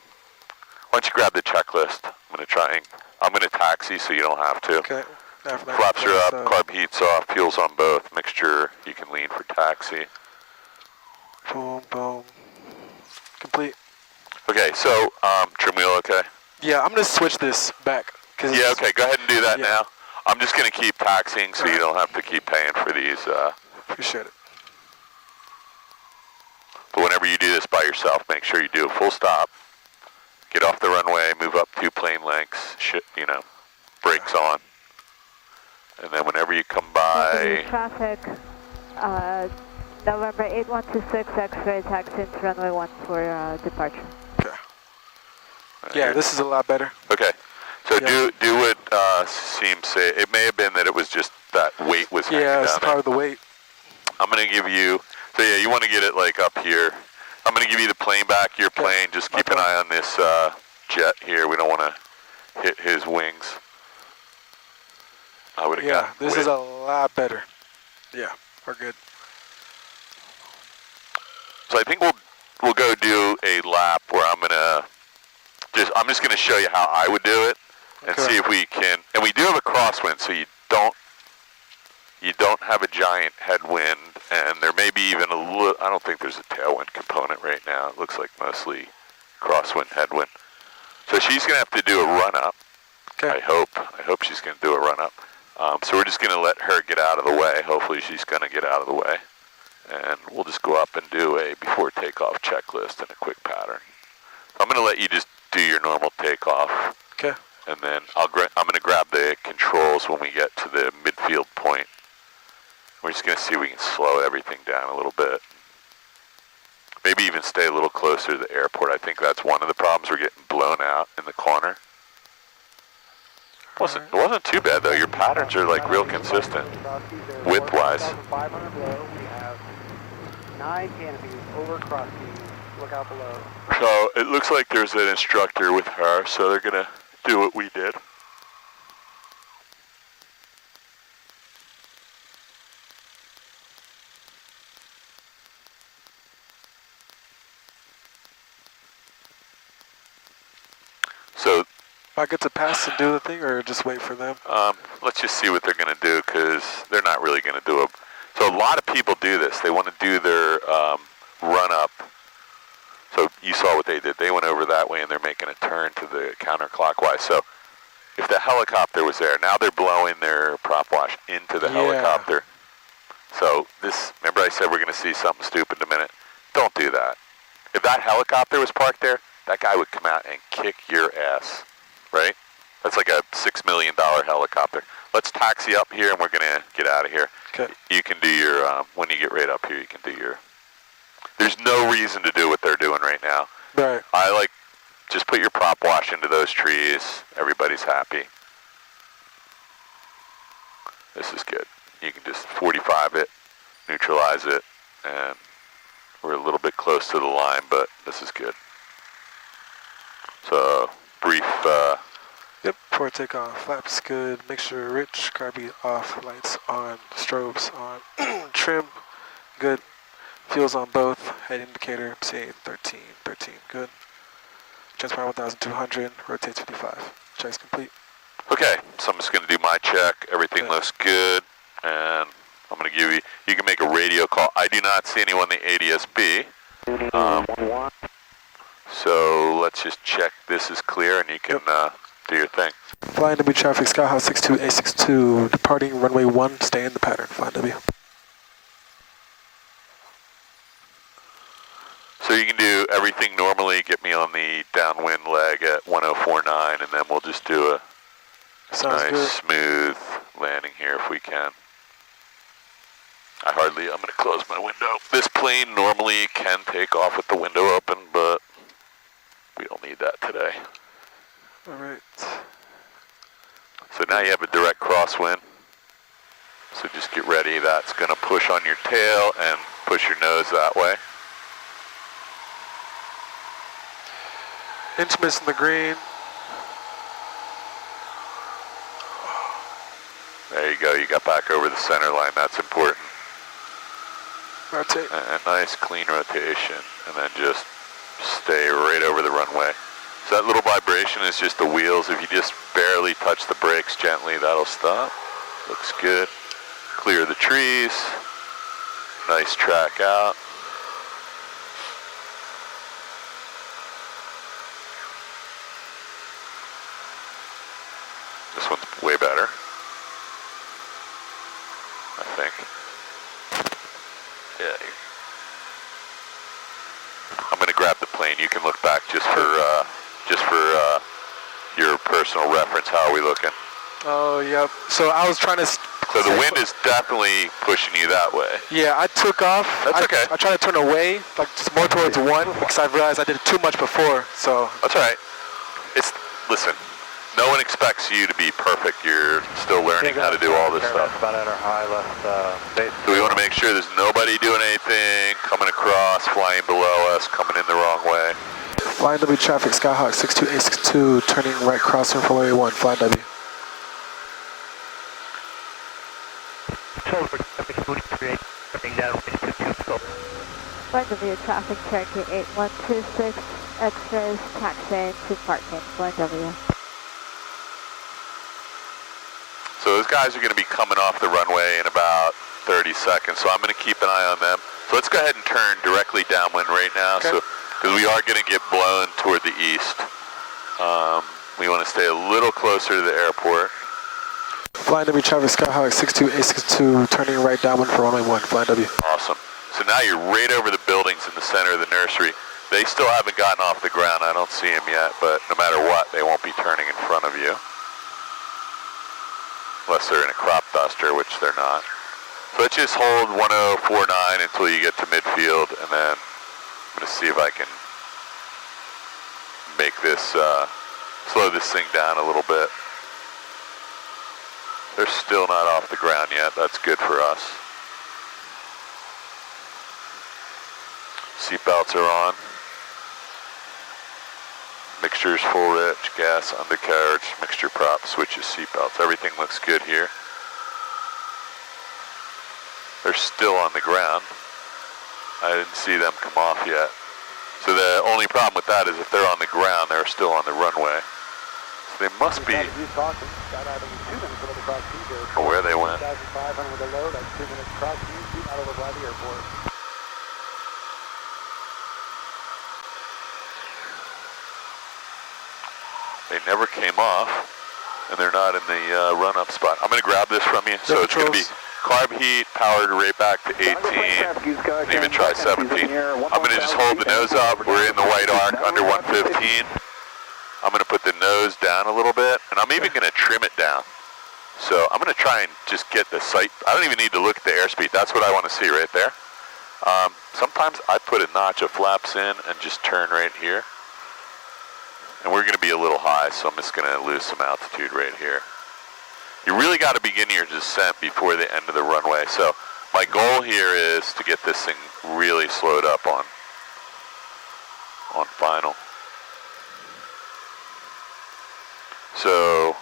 don't you grab the checklist? I'm gonna taxi so you don't have to. Okay. Flaps are up, carb heat's off, fuel's on both. Mixture, you can lean for taxi. Boom, boom. Complete. Okay, so, trim wheel okay? Yeah, I'm gonna switch this back. Yeah, okay, go ahead and do that yeah. now. I'm just gonna keep taxiing so you don't have to keep paying for these. Appreciate it. But whenever you do this by yourself, make sure you do a full stop. Get off the runway, move up 2 plane lengths, brakes on. And then whenever you come by... Traffic, November 8126, X-ray, taxi into runway 1 for departure. Okay. Yeah, this is a lot better. Okay. So do what seems safe. It may have been that it was just that weight was hanging down. Yeah, it's probably the weight. I'm going to give you... So yeah, you want to get it like up here. I'm going to give you the plane back, your plane. Just keep an eye on this jet here. We don't want to hit his wings. I would have got this is a lot better. Yeah, we're good. So I think we'll go do a lap where I'm just gonna show you how I would do it and see if we can. And we do have a crosswind, so you don't have a giant headwind, and there may be even a little. I don't think there's a tailwind component right now. It looks like mostly crosswind, headwind. So she's gonna have to do a run up. Okay. I hope she's gonna do a run up. So we're just gonna let her get out of the way. Hopefully she's gonna get out of the way, and we'll just go up and do a before takeoff checklist and a quick pattern. I'm gonna let you just do your normal takeoff. Okay. And then I'm gonna grab the controls when we get to the midfield point. We're just gonna see if we can slow everything down a little bit. Maybe even stay a little closer to the airport. I think that's one of the problems. We're getting blown out in the corner. It wasn't too bad though. Your patterns are like real consistent, width-wise. 500 below. We have 9 canopies over crossing. Look out below. So it looks like there's an instructor with her, so they're gonna do what we did. So I get to pass and do the thing, or just wait for them? let's just see what they're gonna do, because they're not really gonna do it. So a lot of people do this. They want to do their run up. So you saw what they did. They went over that way and they're making a turn to the counterclockwise. So if the helicopter was there, now they're blowing their prop wash into the helicopter. So this, remember I said we're going to see something stupid in a minute? Don't do that. If that helicopter was parked there, that guy would come out and kick your ass, right? That's like a $6 million helicopter. Let's taxi up here and we're going to get out of here. Okay. You can do your, when you get right up here, you can do your, there's no reason to do what they're doing right now. Right. I like, just put your prop wash into those trees. Everybody's happy. This is good. You can just 45 it, neutralize it, and we're a little bit close to the line, but this is good. So, brief, Yep, before takeoff, flaps good, mixture rich, carby off, lights on, strobes on, trim, good, Fuel's on both. Head indicator, saying 13, good. Transpire 1,200, rotates 55. Check's complete. Okay, so I'm just gonna do my check. Everything looks good, and I'm gonna give you, you can make a radio call. I do not see anyone in the ADSB. So let's just check this is clear and you can do your thing. Flying W traffic, Skyhawk 62A62, departing runway 1, stay in the pattern, flying W. So you can do everything normally, get me on the downwind leg at 1049, and then we'll just do a Sounds nice, good. smooth landing here if we can. I'm gonna close my window. This plane normally can take off with the window open, but we don't need that today. All right. So now you have a direct crosswind. So just get ready. That's gonna push on your tail and push your nose that way. Instruments in the green. There you go. You got back over the center line. That's important. Rotate. And a nice clean rotation, and then just stay right over the runway. So that little vibration is just the wheels. If you just barely touch the brakes gently, that'll stop. Looks good. Clear the trees. Nice track out. This one's way better, I think. Yeah. I'm gonna grab the plane. You can look back just for your personal reference. How are we looking? Oh, yep. So I was trying to... So the wind is definitely pushing you that way. Yeah, I took off. That's okay. I tried to turn away, like just more towards 1, because I realized I did too much before, so... That's all right. Listen, no one expects you to be perfect. You're still learning how to do all this stuff. About at our high left base. So we want to make sure there's nobody doing anything, coming across, flying below us, coming in the wrong way. Flying W traffic, Skyhawk 62A62, turning right crossing for runway 1, flying W. Flight W traffic, Cherokee 8126, X-rays, taxiing to parking, Flight W. So those guys are going to be coming off the runway in about 30 seconds, so I'm going to keep an eye on them. So let's go ahead and turn directly downwind right now, Okay. because we are going to get blown toward the east. We want to stay a little closer to the airport. Flying W traffic, Skyhawk 62A62, turning right downwind for runway 1, flying W. Awesome. So now you're right over the buildings in the center of the nursery. They still haven't gotten off the ground. I don't see them yet, but no matter what, they won't be turning in front of you. Unless they're in a crop duster, which they're not. So let's just hold 1049 until you get to midfield, and then I'm going to see if I can make this, slow this thing down a little bit. They're still not off the ground yet. That's good for us. Seatbelts are on. Mixture is full rich, gas, undercarriage, mixture prop, switches, seatbelts. Everything looks good here. They're still on the ground. I didn't see them come off yet. So the only problem with that is if they're on the ground, they're still on the runway. So they must be... Oh, where they went. 1,500 with a low, that's 2 minutes cross view, out over by the airport. They never came off, and they're not in the run-up spot. I'm going to grab this from you. So it's going to be carb heat, powered right back to 18, and even try 17. I'm going to just hold the nose up. We're in the white arc under 115. I'm going to put the nose down a little bit, and I'm even going to trim it down. So I'm going to try and just get the sight. I don't even need to look at the airspeed. That's what I want to see right there. Sometimes I put a notch of flaps in and just turn right here. And we're going to be a little high, so I'm just going to lose some altitude right here. You really got to begin your descent before the end of the runway. So my goal here is to get this thing really slowed up on final. So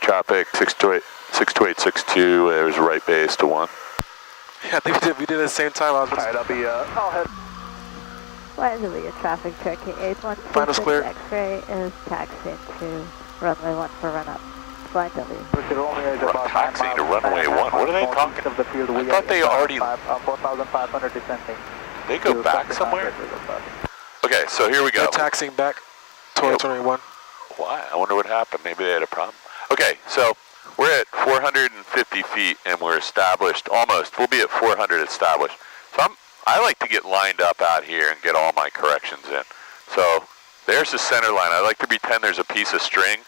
traffic 62862, there's right base to 1. Yeah, I think we did it at the same time. I was Alright, I'll be, I'll head. Flight W, traffic checking Finals clear. 8126 X-ray is taxiing to runway 1 for run up. Flight W. Taxiing to runway 1. What are they talking about? I thought they already... 4,500 descending. They go back somewhere? Okay, so here we go. They're taxiing back towards runway 1. Why? I wonder what happened. Maybe they had a problem. Okay, so we're at 450 feet and we're established almost. We'll be at 400 established. So I like to get lined up out here and get all my corrections in. So there's the center line. I like to pretend there's a piece of string,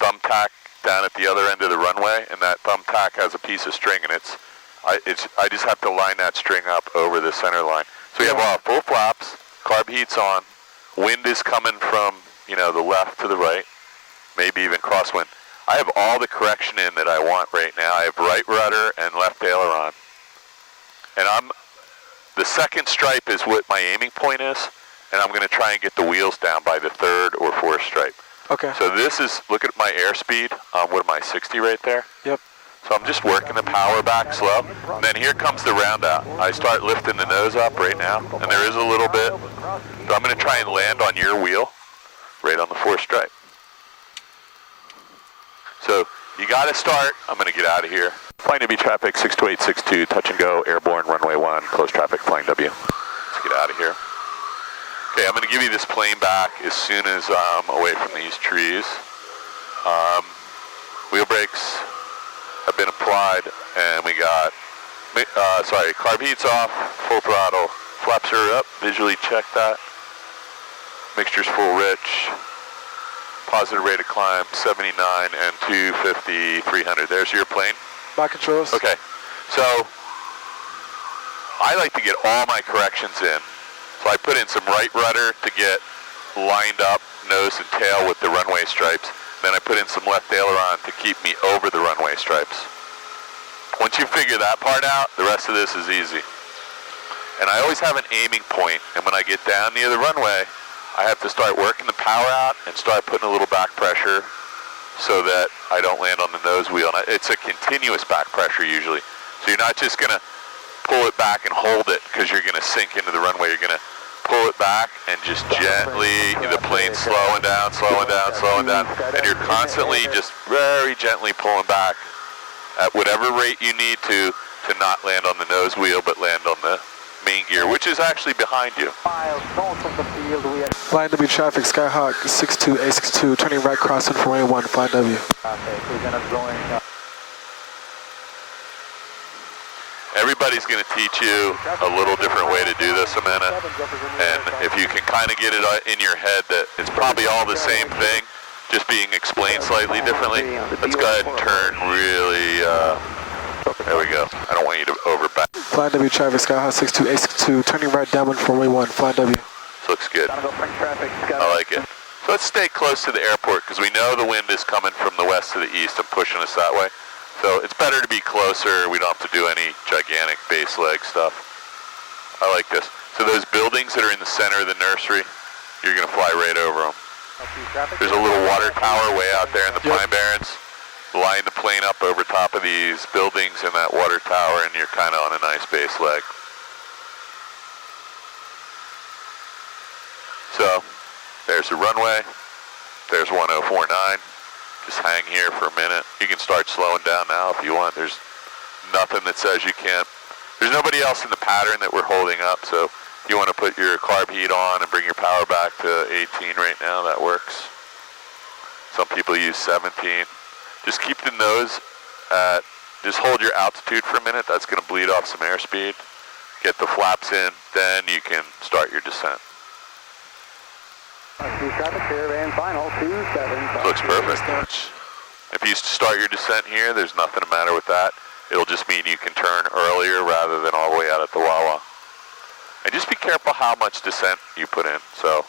thumbtack down at the other end of the runway, and that thumbtack has a piece of string, and I just have to line that string up over the center line. So we have full flaps, carb heat's on, wind is coming from, you know, the left to the right, maybe even crosswind. I have all the correction in that I want right now. I have right rudder and left aileron. And the second stripe is what my aiming point is, and I'm going to try and get the wheels down by the third or fourth stripe. Okay. So this is, look at my airspeed. What am I, 60 right there? Yep. So I'm just working the power back slow. And then here comes the roundout. I start lifting the nose up right now, and there is a little bit. So I'm going to try and land on your wheel, right on the fourth stripe. So you got to start. I'm going to get out of here. Flying W traffic 62862, touch and go, airborne, runway 1, close traffic, flying W. Let's get out of here. Okay, I'm going to give you this plane back as soon as I'm away from these trees. Wheel brakes have been applied, and we got, carb heat's off, full throttle, flaps are up, visually check that. Mixture's full rich, positive rate of climb, 79 and 250, 300. There's your plane. Back controls. Okay, so I like to get all my corrections in. So I put in some right rudder to get lined up nose and tail with the runway stripes. Then I put in some left aileron to keep me over the runway stripes. Once you figure that part out, the rest of this is easy. And I always have an aiming point, and when I get down near the runway, I have to start working the power out and start putting a little back pressure so that I don't land on the nose wheel. And it's a continuous back pressure usually. So you're not just going to pull it back and hold it because you're going to sink into the runway. You're going to pull it back and just gently, the plane's slowing down, and you're constantly just very gently pulling back at whatever rate you need to not land on the nose wheel, but land on the main gear, which is actually behind you. Flying W traffic, Skyhawk 62A62, turning right crossing for runway 1, flying W. Everybody's going to teach you a little different way to do this, Omena, and if you can kind of get it in your head that it's probably all the same thing, just being explained slightly differently. Let's go ahead and turn really, there we go. I don't want you to overback. Flying W traffic, Skyhawk 62A62, turning right downwind for runway 1, flying W. This looks good. I like it. So let's stay close to the airport because we know the wind is coming from the west to the east and pushing us that way. So it's better to be closer. We don't have to do any gigantic base leg stuff. I like this. So those buildings that are in the center of the nursery, you're going to fly right over them. There's a little water tower way out there in the Pine Barrens. Line the plane up over top of these buildings in that water tower, and you're kind of on a nice base leg. So there's the runway. There's 1049. Just hang here for a minute. You can start slowing down now if you want. There's nothing that says you can't. There's nobody else in the pattern that we're holding up, so if you want to put your carb heat on and bring your power back to 18 right now, that works. Some people use 17. Just keep the nose at, just hold your altitude for a minute. That's going to bleed off some airspeed. Get the flaps in, then you can start your descent. Looks perfect. If you start your descent here, there's nothing the matter with that. It'll just mean you can turn earlier rather than all the way out at the Wawa. And just be careful how much descent you put in. So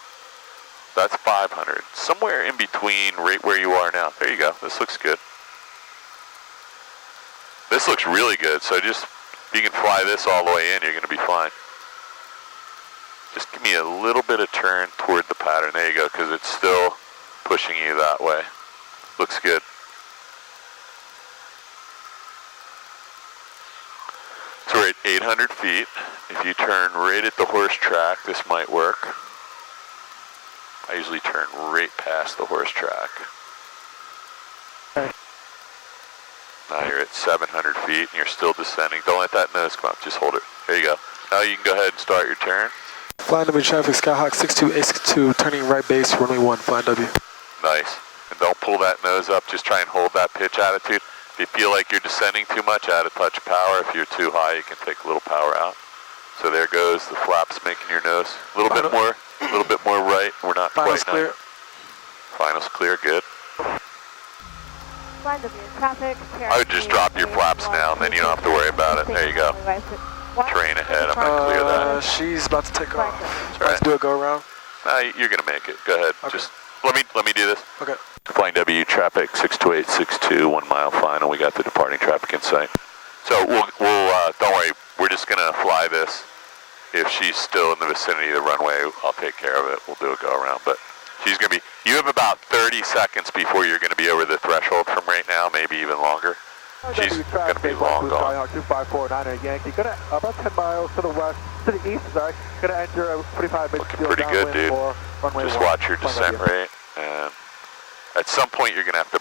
that's 500. Somewhere in between right where you are now. There you go. This looks good. This looks really good. So just, if you can fly this all the way in, you're going to be fine. Just give me a little bit of turn toward the pattern. There you go, because it's still pushing you that way. Looks good. So we're at 800 feet. If you turn right at the horse track, this might work. I usually turn right past the horse track. Now you're at 700 feet and you're still descending. Don't let that nose come up, just hold it. There you go. Now you can go ahead and start your turn. Flying W traffic, Skyhawk 62A62, turning right base, runway 1, flying W. Nice. And don't pull that nose up, just try and hold that pitch attitude. If you feel like you're descending too much, add a touch of power. If you're too high, you can take a little power out. So there goes the flaps making your nose. A little bit more right. We're not Finals quite clear. not. Finals clear, good. Flying W traffic. I would just drop your flaps now, and then you don't have to worry about it. There you go. Terrain ahead, I'm going to clear that. She's about to take off. That's right. Let's do a go around. You're going to make it. Go ahead. Okay. Just let me do this. Okay. Flying W traffic 62862, 1 mile final. We got the departing traffic in sight. So we'll don't worry. We're just going to fly this. If she's still in the vicinity of the runway, I'll take care of it. We'll do a go around. But she's going to be, you have about 30 seconds before you're going to be over the threshold from right now, maybe even longer. She's going to be long gone. 2549 Yankee, gonna about 10 miles to the west, to the east, sorry. Gonna enter 45 minutes. Looking pretty good, dude. Just watch your descent rate, and at some point you're going to have to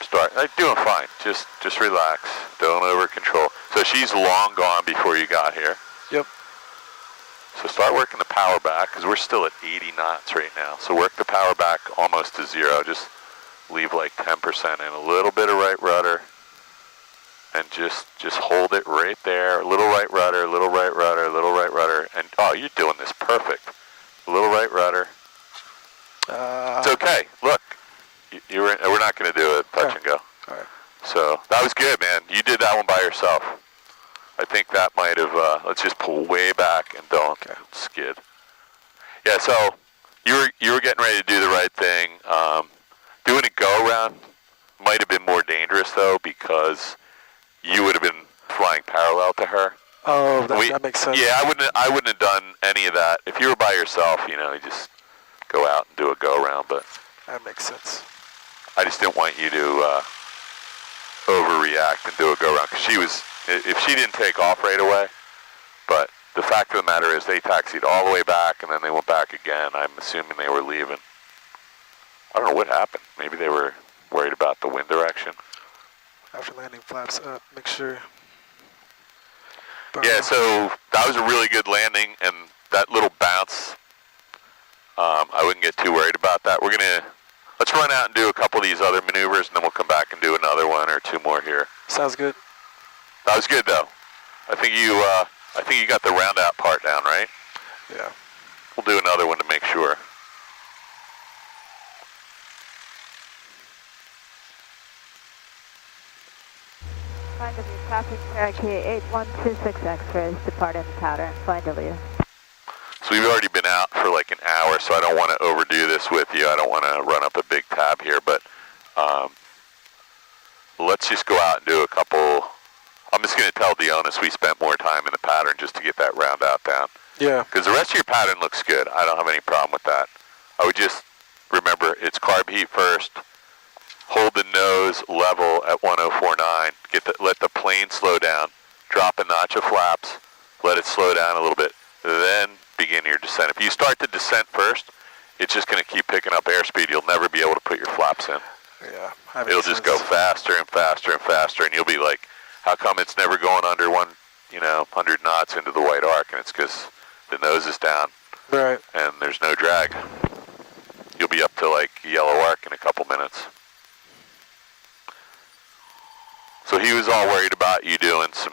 start. Doing fine. Just relax. Don't over control. So she's long gone before you got here. Yep. So start working the power back, because we're still at 80 knots right now. So work the power back almost to zero. Just leave like 10% and a little bit of right rudder. And just hold it right there. A little right rudder, little right rudder, little right rudder. And, oh, you're doing this perfect. A little right rudder. It's okay. Look, we're not going to do it touch and go. All right. So that was good, man. You did that one by yourself. I think that might have, let's just pull way back and don't skid. Yeah, so you were getting ready to do the right thing. Doing a go-around might have been more dangerous, though, because you would have been flying parallel to her. Oh, that makes sense. Yeah, I wouldn't have done any of that. If you were by yourself, you just go out and do a go-around, but that makes sense. I just didn't want you to overreact and do a go-around, because if she didn't take off right away, but the fact of the matter is they taxied all the way back and then they went back again. I'm assuming they were leaving. I don't know what happened. Maybe they were worried about the wind direction. After landing, flaps up, make sure. Yeah, so that was a really good landing, and that little bounce, I wouldn't get too worried about that. Let's run out and do a couple of these other maneuvers, and then we'll come back and do another one or two more here. Sounds good. That was good, though. I think you got the round out part down, right? Yeah. We'll do another one to make sure. Flying W traffic, Cherokee 8126 X-rays, departing pattern, flying W. So we've already been out for like an hour, so I don't want to overdo this with you. I don't want to run up a big tab here, but let's just go out and do a couple. I'm just going to tell Dionys we spent more time in the pattern just to get that round out down. Yeah. Because the rest of your pattern looks good. I don't have any problem with that. I would just remember it's carb heat first. Hold the nose level at 1049. Let the plane slow down. Drop a notch of flaps. Let it slow down a little bit. Then begin your descent. If you start the descent first, it's just going to keep picking up airspeed. You'll never be able to put your flaps in. Yeah. It'll just go faster and faster and faster, and you'll be like, how come it's never going under 100 knots into the white arc? And it's because the nose is down. Right. And there's no drag. You'll be up to like yellow arc in a couple minutes. So he was all worried about you doing some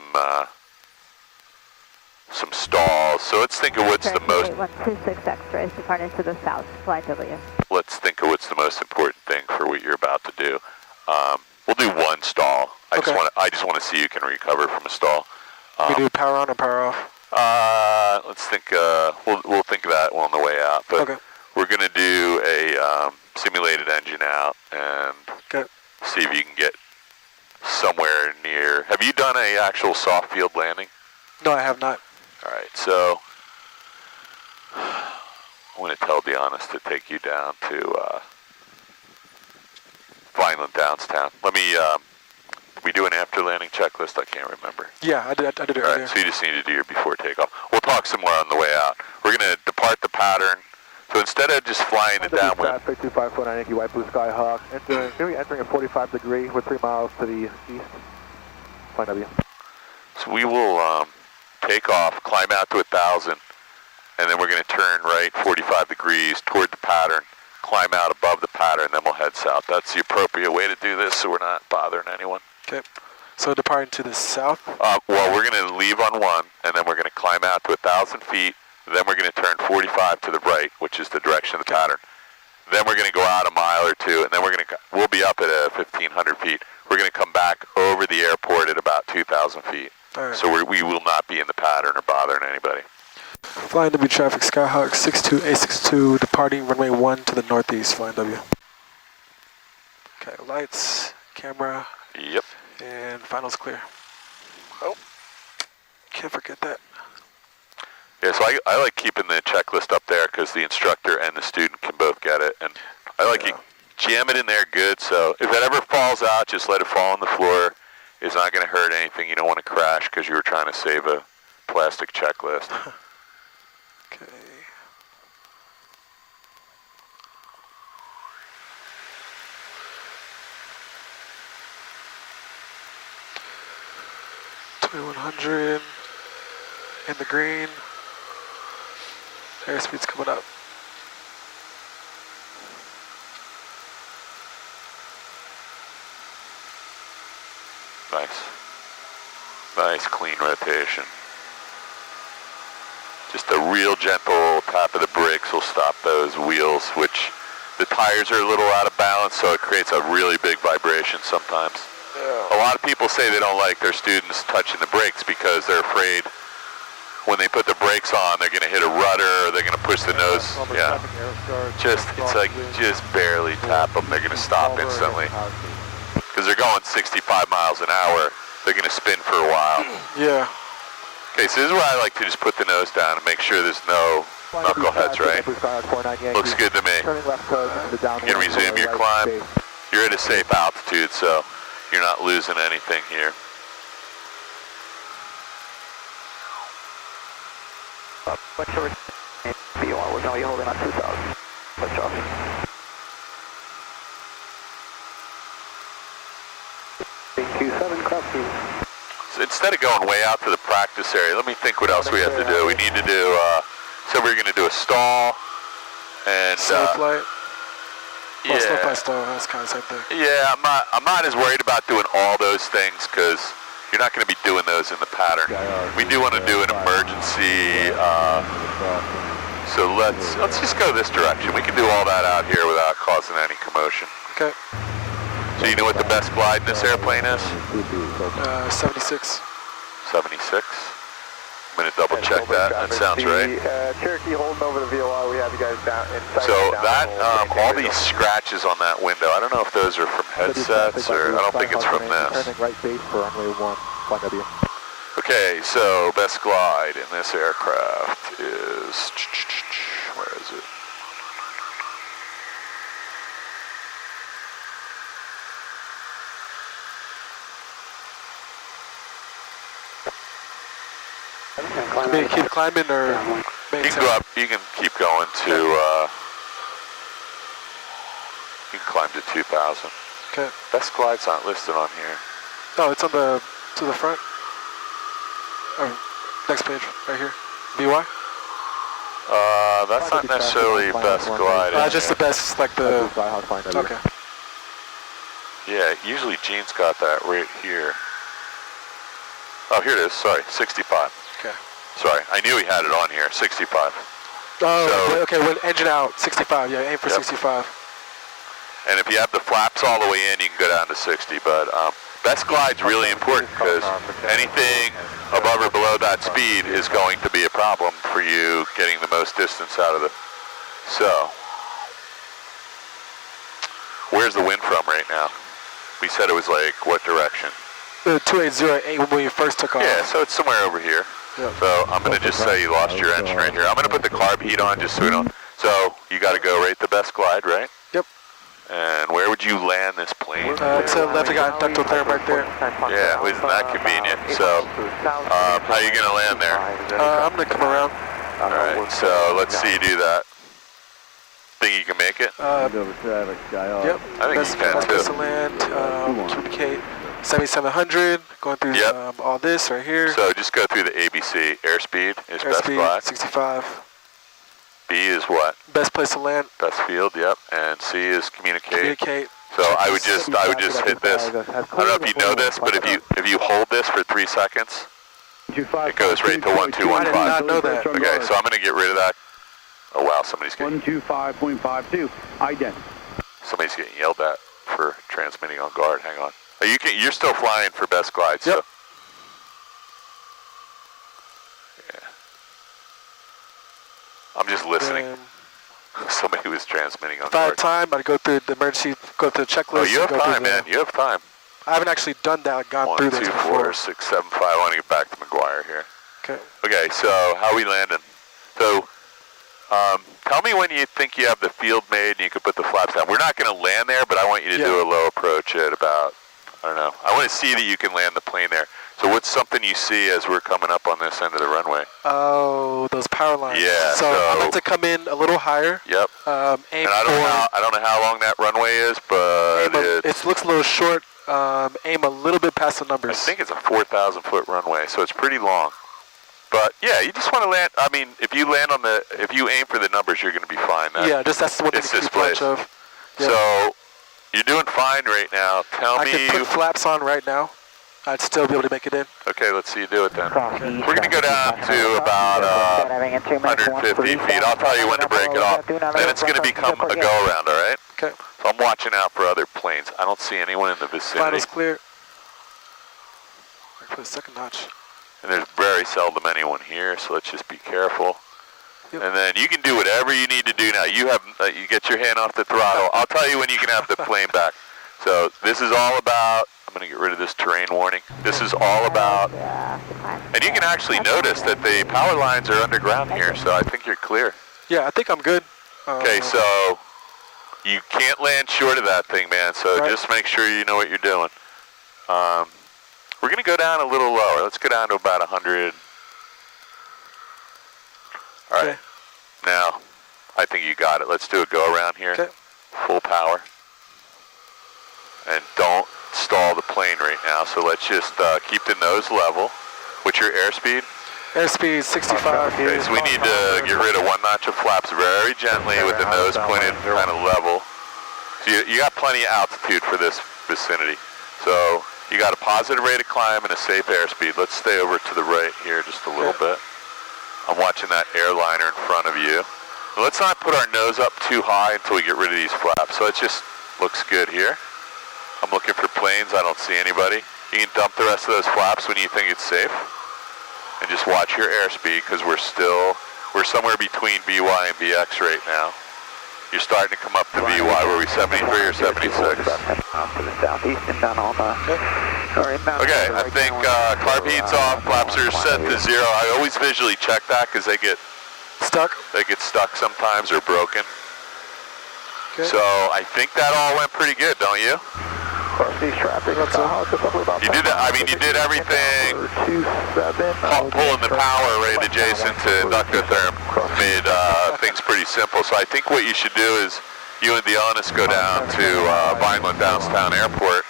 stalls. So let's think of what's the most. 8126 X-rays, departing to the south, flight W. Let's think of what's the most important thing for what you're about to do. We'll do one stall. I just want to see you can recover from a stall. We do power on or power off? Let's think. We'll think of that on the way out. But we're gonna do a simulated engine out and see if you can get somewhere near. Have you done a actual soft field landing? No, I have not. All right, so I'm going to tell Dionys to take you down to Vineland Downstown. Let me we do an after landing checklist? I can't remember. Yeah, I did it All earlier. right, so you just need to do your before takeoff. We'll talk some more on the way out. We're going to depart the pattern. So instead of just flying the downwind, 2549 Yankee White Blue Skyhawk, entering at 45 degree with 3 miles to the east. Fine W. so we will take off, climb out to 1,000, and then we're going to turn right 45 degrees toward the pattern, climb out above the pattern, then we'll head south. That's the appropriate way to do this so we're not bothering anyone. Okay. So departing to the south? Well, we're going to leave on 1, and then we're going to climb out to 1,000 feet. Then we're going to turn 45 to the right, which is the direction of the pattern. Then we're going to go out a mile or 2, and then we'll be up at 1,500 feet. We're going to come back over the airport at about 2,000 feet. All right. So we will not be in the pattern or bothering anybody. Flying W traffic, Skyhawk 62A62, departing runway 1 to the northeast, flying W. Okay, lights, camera, Yep. and finals clear. Oh, can't forget that. Yeah, so I like keeping the checklist up there because the instructor and the student can both get it. And I like you jam it in there good, so if it ever falls out, just let it fall on the floor. It's not going to hurt anything. You don't want to crash because you were trying to save a plastic checklist. Okay. $2,100 in the green. Airspeed's coming up. Nice. Nice clean rotation. Just a real gentle tap of the brakes will stop those wheels, which the tires are a little out of balance, so it creates a really big vibration sometimes. A lot of people say they don't like their students touching the brakes because they're afraid when they put the brakes on, they're going to hit a rudder or they're going to push the nose. Yeah. It's like just barely tap them. They're going to stop instantly. Because they're going 65 miles an hour. They're going to spin for a while. Yeah. Okay, so this is where I like to just put the nose down and make sure there's no knuckleheads, right? Looks good to me. You can resume your climb. You're at a safe altitude, so you're not losing anything here. What's your B1? We're going to be holding on 2,000. What's off? So instead of going way out to the practice area, let me think what else we have to do. We need to do, so we're going to do a stall and Slow flight. yeah. Well, slow flight, stall, that's kind of the same thing. Yeah, I'm not as worried about doing all those things because you're not going to be doing those in the pattern. We do want to do an emergency, so let's just go this direction. We can do all that out here without causing any commotion. Okay. So you know what the best glide in this airplane is? 76. 76. I'm going to double check that. That sounds right. Cherokee holding over the VOR. We have you guys down inside. So that, all these scratches on that window, I don't know if those are from headsets or I don't think it's from this. Turning right base for runway 1, flight W. Okay, so best glide in this aircraft is, where is it? You mean keep climbing or You maintain? can go up, you can keep going to, you can climb to 2,000. Okay. Best glide's not listed on here. Oh, it's on the, to the front. Oh, next page, right here. BY? That's not necessarily best glide. in Just the here. best, like the, okay. Yeah, usually Gene's got that right here. Oh, here it is, sorry, 65. Okay. Sorry, I knew he had it on here, 65. Oh, So- okay, when engine out, 65, yeah, aim for Yep. 65. And if you have the flaps all the way in, you can go down to 60. But best glide's really important because anything above or below that speed is going to be a problem for you getting the most distance out of the... So, where's the wind from right now? We said it was like, what direction? The 2808 when we first took off. Yeah, so it's somewhere over here. Yep. So I'm going to just say you lost your engine right here. I'm going to put the carb heat on just so we don't... So you got to go rate the best glide, right? Yep. And where would you land this plane? To the left, I got N14 right there. Yeah, isn't that convenient? So, how are you going to land there? I'm going to come around. All right, so let's see you do that. Think you can make it? Yep. I think Best you can place too. to land, communicate 7700, going through Yep. all this right here. So just go through the ABC. Airspeed is best Airspeed, glide. 65. B is what? Best place to land, Best field, yep. And C is communicate. communicate. So I would just hit this. I don't know if you know this, but if you hold this for 3 seconds, it goes right to 1215. I did not know that. Okay, so I'm gonna get rid of that. Oh wow, somebody's getting 125.52, ident. somebody's getting yelled at for transmitting on guard. Hang on. Oh, you're still flying for best glide, so. Yep. Yeah. I'm just listening. And Somebody was transmitting on if I had guard. time, I'd go through the emergency, go through the checklist. Oh, you have go through time, the- man. You have time. I haven't actually done that, gone 1, through 2, this 4, before. 6, 7, 5. I want to get back to McGuire here. Okay. Okay, so how are we landing? So, tell me when you think you have the field made and you can put the flaps down. We're not going to land there, but I want you to do a low approach at about, I don't know. I want to see that you can land the plane there. So what's something you see as we're coming up on this end of the runway? Oh, those power lines. Yeah, So I'm going to come in a little higher. Yep. Aim And I don't know how long that runway is, but it looks a little short. Aim a little bit past the I numbers. think it's a 4,000-foot runway, so it's pretty long. But yeah, you just want to land. I mean, if you aim for the numbers, you're going to be fine. That's what it's the this keep watch place. of. Yeah. So you're doing fine right now. Tell I me. could put flaps on right now. I'd still be able to make it in. Okay, let's see you do it then. We're going to go down to about 150 feet. I'll tell you when to break it off. Then it's going to become a go-around, all right? Okay. So I'm watching out for other planes. I don't see anyone in the vicinity. Finals clear. Put a second notch. And there's very seldom anyone here, so let's just be careful. Yep. And then you can do whatever you need to do now. You get your hand off the throttle. I'll tell you when you can have the plane back. So this is all about, I'm going to get rid of this terrain warning. This is all about, and you can actually notice that the power lines are underground here, so I think you're clear. Yeah, I think I'm good. Okay, so you can't land short of that thing, man, so Right. just make sure you know what you're doing. We're going to go down a little lower. Let's go down to about 100. All right. Okay. Now, I think you got it. Let's do a go around here. Okay. Full power. And don't stall the plane right now. So let's just keep the nose level. What's your airspeed? Airspeed 65. Okay, so we need to get rid of 1 notch of flaps very gently with the nose pointed kind of level. So you got plenty of altitude for this vicinity. So you got a positive rate of climb and a safe airspeed. Let's stay over to the right here just a little bit. I'm watching that airliner in front of you. Let's not put our nose up too high until we get rid of these flaps. So it just looks good here. I'm looking for planes. I don't see anybody. You can dump the rest of those flaps when you think it's safe. And just watch your airspeed because we're somewhere between VY and VX right now. You're starting to come up to VY. Were we 73 or 76? Okay, I think carb heat's off, flaps are set to 0. I always visually check that because they get stuck sometimes or broken. Okay. So I think that all went pretty good, don't you? You did that. I mean, you did everything. Pulling the power right adjacent to ductotherm made things pretty simple. So I think what you should do is you and Dionis go down to Vineland Downtown Airport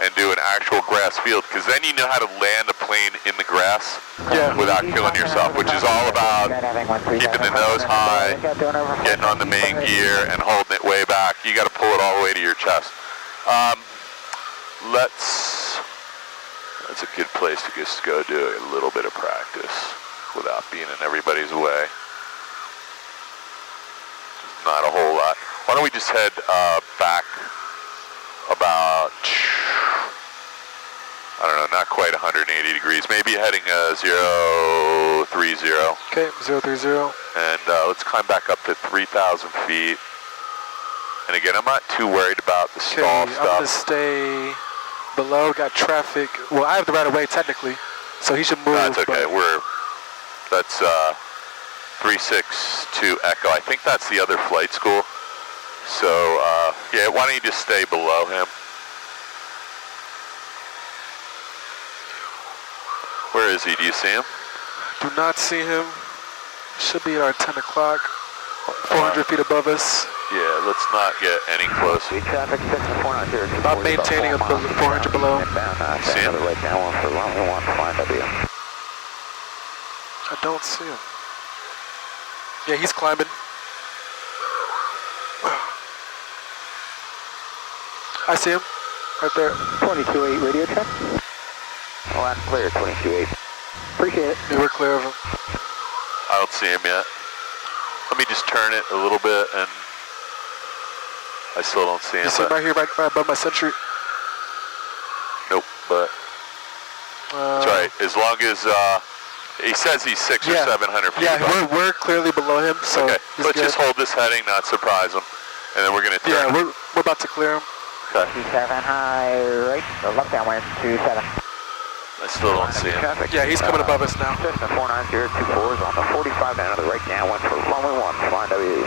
and do an actual grass field, because then you know how to land a plane in the grass without killing yourself, which is all about keeping the nose high, getting on the main gear, and holding it way back. You got to pull it all the way to your chest. That's a good place to just go do a little bit of practice without being in everybody's way. Not a whole lot. Why don't we just head back about, I don't know, not quite 180 degrees, maybe heading 030. Okay, 030. And let's climb back up to 3,000 feet. And again, I'm not too worried about the stall I'm going to stuff. stay below. Got traffic. Well, I have the right of way technically, so he should move. That's okay. That's 362 Echo. I think that's the other flight school. So, yeah, why don't you just stay below him? Where is he? Do you see him? Do not see him. Should be at our 10 o'clock. 400 feet above us. Yeah, let's not get any closer. Speed traffic 6490. About maintaining up to 400 below. Inbound, See him? right down one for runway 1, flying W. I don't see him. Yeah, he's climbing. I see him. Right there. 22.8 radio check. Oh, that's clear, 22.8. Appreciate it. Yeah, we're clear of him. I don't see him yet. Let me just turn it a little bit, and I still don't see him. You see him right here, right above my sentry? Nope, but that's right. As long as he says he's 600 or 700 feet above. Yeah, we're clearly below him, so Okay, he's let's good. just hold this heading, not surprise him, and then we're going to turn. Yeah, we're about to clear him. Okay. 27 high right, or left downwind 27. I still don't see him. Traffic. Yeah, he's coming above us now. Cessna 49024 is on the 45 down to the right downwind for runway 1, flying W.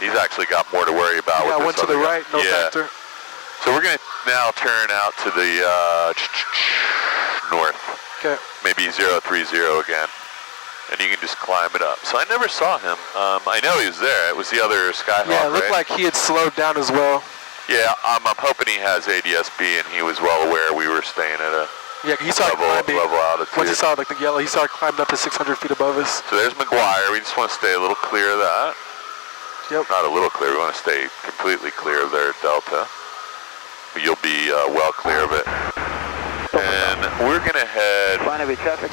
He's actually got more to worry about. Yeah, with one this to the other right, guy. no Yeah. factor. So we're going to now turn out to the north, Okay. maybe 030 again, and you can just climb it up. So I never saw him. I know he was there. It was the other Skyhawk, Yeah, it looked right? like he had slowed down as well. Yeah, I'm hoping he has ADS-B, and he was well aware we were staying at a Yeah, he started climbing. level altitude. Once he saw like the yellow, he started climbing up to 600 feet above us. So there's McGuire. We just want to stay a little clear of that. Yep. Not a little clear. We want to stay completely clear of their delta. But you'll be well clear of it. And we're going to head...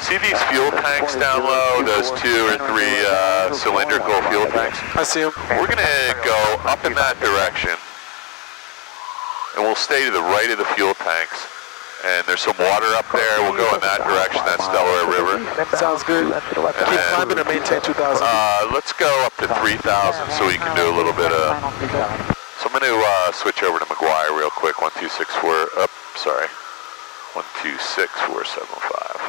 See these fuel tanks down low? Those 2 or 3 cylindrical fuel tanks? I see him. We're going to go up in that direction. And we'll stay to the right of the fuel tanks. And there's some water up there. We'll go in that direction. That's Delaware River. Sounds good. Keep climbing or maintain 2,000. Let's go up to 3,000 so we can do a little bit of... So I'm going to switch over to McGuire real quick. 1264. Sorry. 126475.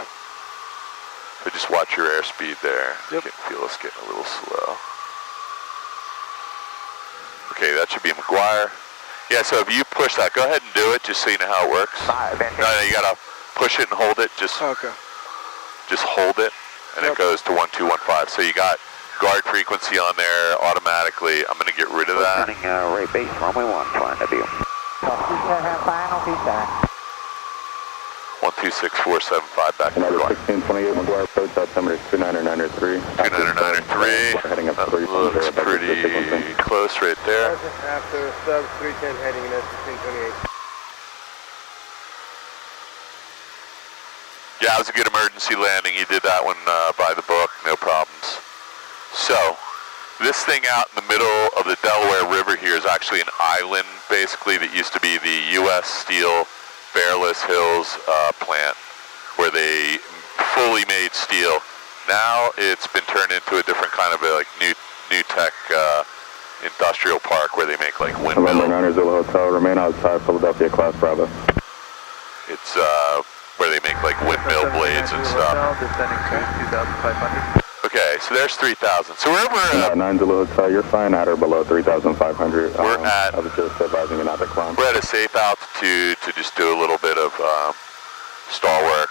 So just watch your airspeed there. Yep. You can feel us getting a little slow. Okay, that should be McGuire. Yeah, so if you push that, go ahead and do it just so you know how it works. No, you gotta push it and hold it. Just Okay. hold it, and it goes to 1215. So you got guard frequency on there automatically. I'm gonna get rid of that. Running right base, runway 1, flying W. 126475 back to McGuire. 1628 McGuire approach, altimeter 2993. 2993. Heading up That 30. looks pretty close right there. After sub 310 heading in 1628. Yeah, it was a good emergency landing. You did that one by the book, no problems. So, this thing out in the middle of the Delaware River here is actually an island, basically, that used to be the U.S. Steel Bearless Hills plant, where they fully made steel. Now it's been turned into a different kind of a new tech industrial park where they make like windmill. November 9 Zulu Hotel, remain outside Philadelphia, class Bravo. It's where they make like windmill blades and stuff. Okay, so there's 3,000. So we're over. 9 Zulu Hotel, you're flying at or below 3,500. We're at. I was just advising you not to climb. We're at a safe altitude to just do a little bit of stall work.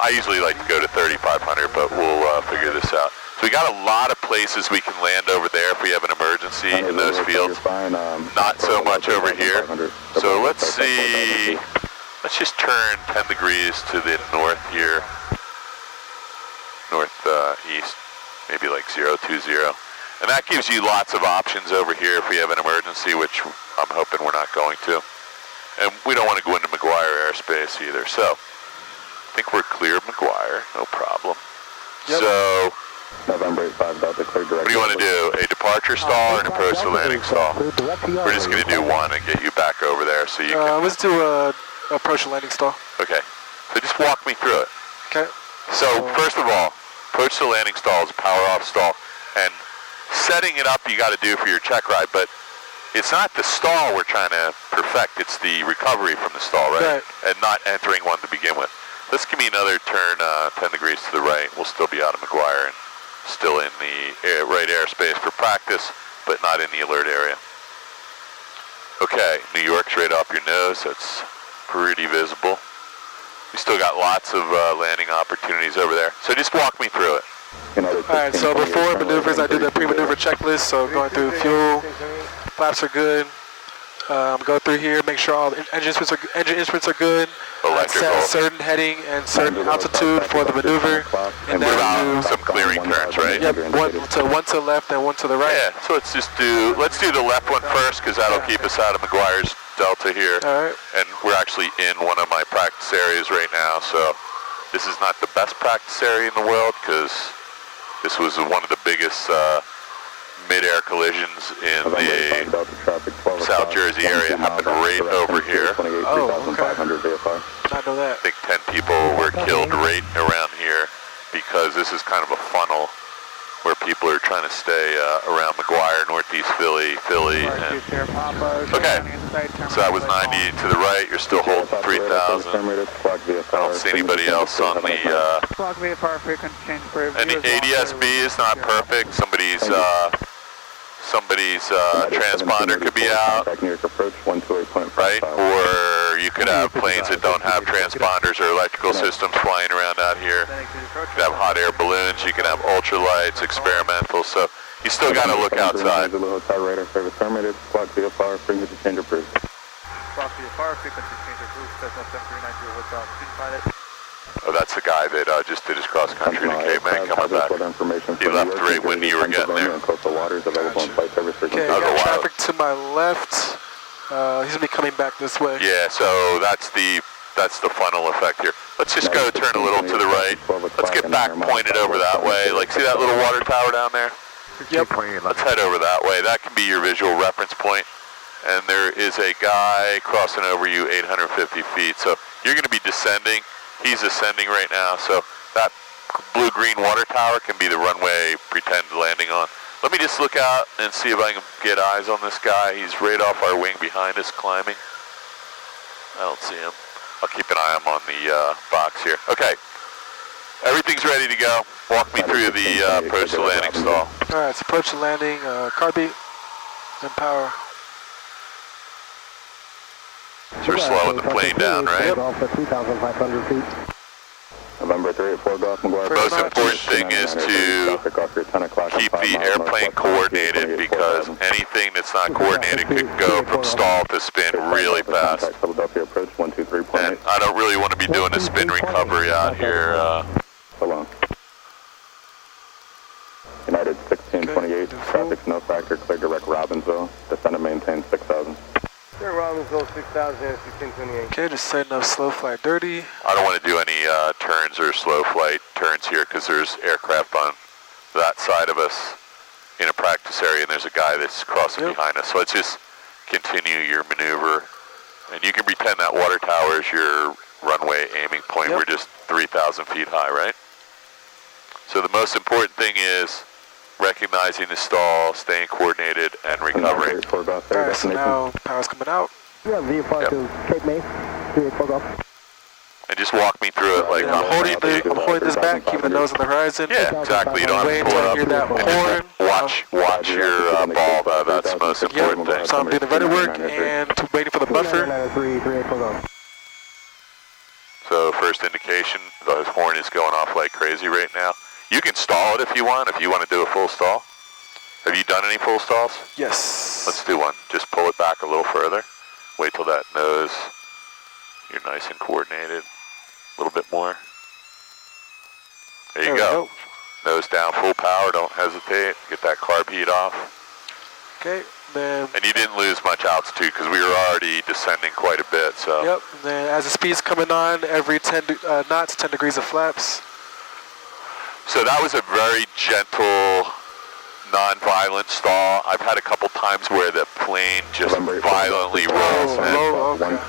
I usually like to go to 3,500, but we'll figure this out. So we got a lot of places we can land over there if we have an emergency in those fields. Not so much over here. So let's see. Let's just turn 10 degrees to the north here. Northeast, maybe like 020. And that gives you lots of options over here if we have an emergency, which I'm hoping we're not going to. And we don't want to go into McGuire airspace either. So I think we're clear of McGuire, no problem. Yep. So November 85 Delta, clear direct. what do you want to do? A departure stall or an approach to landing stall? We're just going to do one and get you back over there so you can... Let's do a approach to landing stall. Okay. So just walk me through it. Okay. So first of all, approach to landing stall is a power off stall, and setting it up you got to do for your check ride, but it's not the stall we're trying to perfect, it's the recovery from the stall, right? And not entering one to begin with. Let's give me another turn 10 degrees to the right. We'll still be out of McGuire and still in the right airspace for practice, but not in the alert area. Okay, New York's right off your nose. That's pretty visible. We still got lots of landing opportunities over there. So just walk me through it. Alright, so before maneuvers, I do the pre-maneuver checklist. So going through fuel, flaps are good. Go through here, make sure all the engine instruments are good. Electrical. Set certain heading and certain altitude for the maneuver. And what about some clearing turns, right? Yep, one to the left and one to the right. Yeah, so let's do the left one first, because that'll keep us out of McGuire's Delta here. Alright. And we're actually in one of my practice areas right now, so this is not the best practice area in the world, because this was one of the biggest mid-air collisions in the South Jersey area. Happened right over here. Oh, okay. Not know that. I think 10 people were killed right around here, because this is kind of a funnel where people are trying to stay around McGuire, Northeast Philly, and okay, so that was 90 to the right. You're still holding 3,000. I don't see anybody else on the, and the ADS-B is not perfect. Somebody's transponder could be out, right? Or you could have planes that don't have transponders or electrical systems flying around out here. You could have hot air balloons, you can have ultralights, experimental, so you still got to look outside. Oh, that's the guy that just did his cross-country to Cape May coming back. He left right when you were getting there. Okay, got traffic to my left. He's going to be coming back this way. Yeah, so that's the funnel effect here. Let's just go turn a little to the right. Let's get back pointed over that way. Like, see that little water tower down there? Yep. Let's head over that way. That can be your visual reference point. And there is a guy crossing over you 850 feet. So you're going to be descending. He's ascending right now. So that blue-green water tower can be the runway pretend landing on. Let me just look out and see if I can get eyes on this guy. He's right off our wing behind us climbing. I don't see him. I'll keep an eye on the box here. Okay, everything's ready to go. Walk me through the approach to landing stall. All right, so approach to landing, car beat, and power. So we're slowing the plane down, right? Yep. November 384 Golf McGuire. Most important thing is to keep the airplane coordinated, because anything that's not coordinated could go from stall to spin really fast. And I don't really want to be doing a spin recovery out here. United 1628, traffic no factor, clear direct Robbinsville, descend and maintain 6,000. Clear Robbinsville 6,000, 1628. Okay, just setting up slow flight dirty. I don't want to do any turns or slow flight turns here, because there's aircraft on that side of us in a practice area, and there's a guy that's crossing behind us. So let's just continue your maneuver. And you can pretend that water tower is your runway aiming point. We're just 3,000 feet high, right? So the most important thing is recognizing the stall, staying coordinated, and recovering. Alright, so now power's coming out. Yeah, VFR to Cape May, 384 Golf. And just walk me through it like I'm holding this back, keeping the nose on the horizon. Yeah, exactly. You don't have to pull it up. Hear that horn. Watch your ball, though. That's the most important thing. So I'm doing the ready work and waiting for the buffer. 384 Golf. So first indication, the horn is going off like crazy right now. You can stall it if you want to do a full stall. Have you done any full stalls? Yes. Let's do one. Just pull it back a little further. Wait till that nose, you're nice and coordinated. A little bit more. There you go. Nose down, full power, don't hesitate. Get that carb heat off. Okay, then... And you didn't lose much altitude, because we were already descending quite a bit, so... Yep, and then as the speed's coming on, every 10 knots, 10 degrees of flaps. So that was a very gentle, non-violent stall. I've had a couple times where the plane just violently rolls,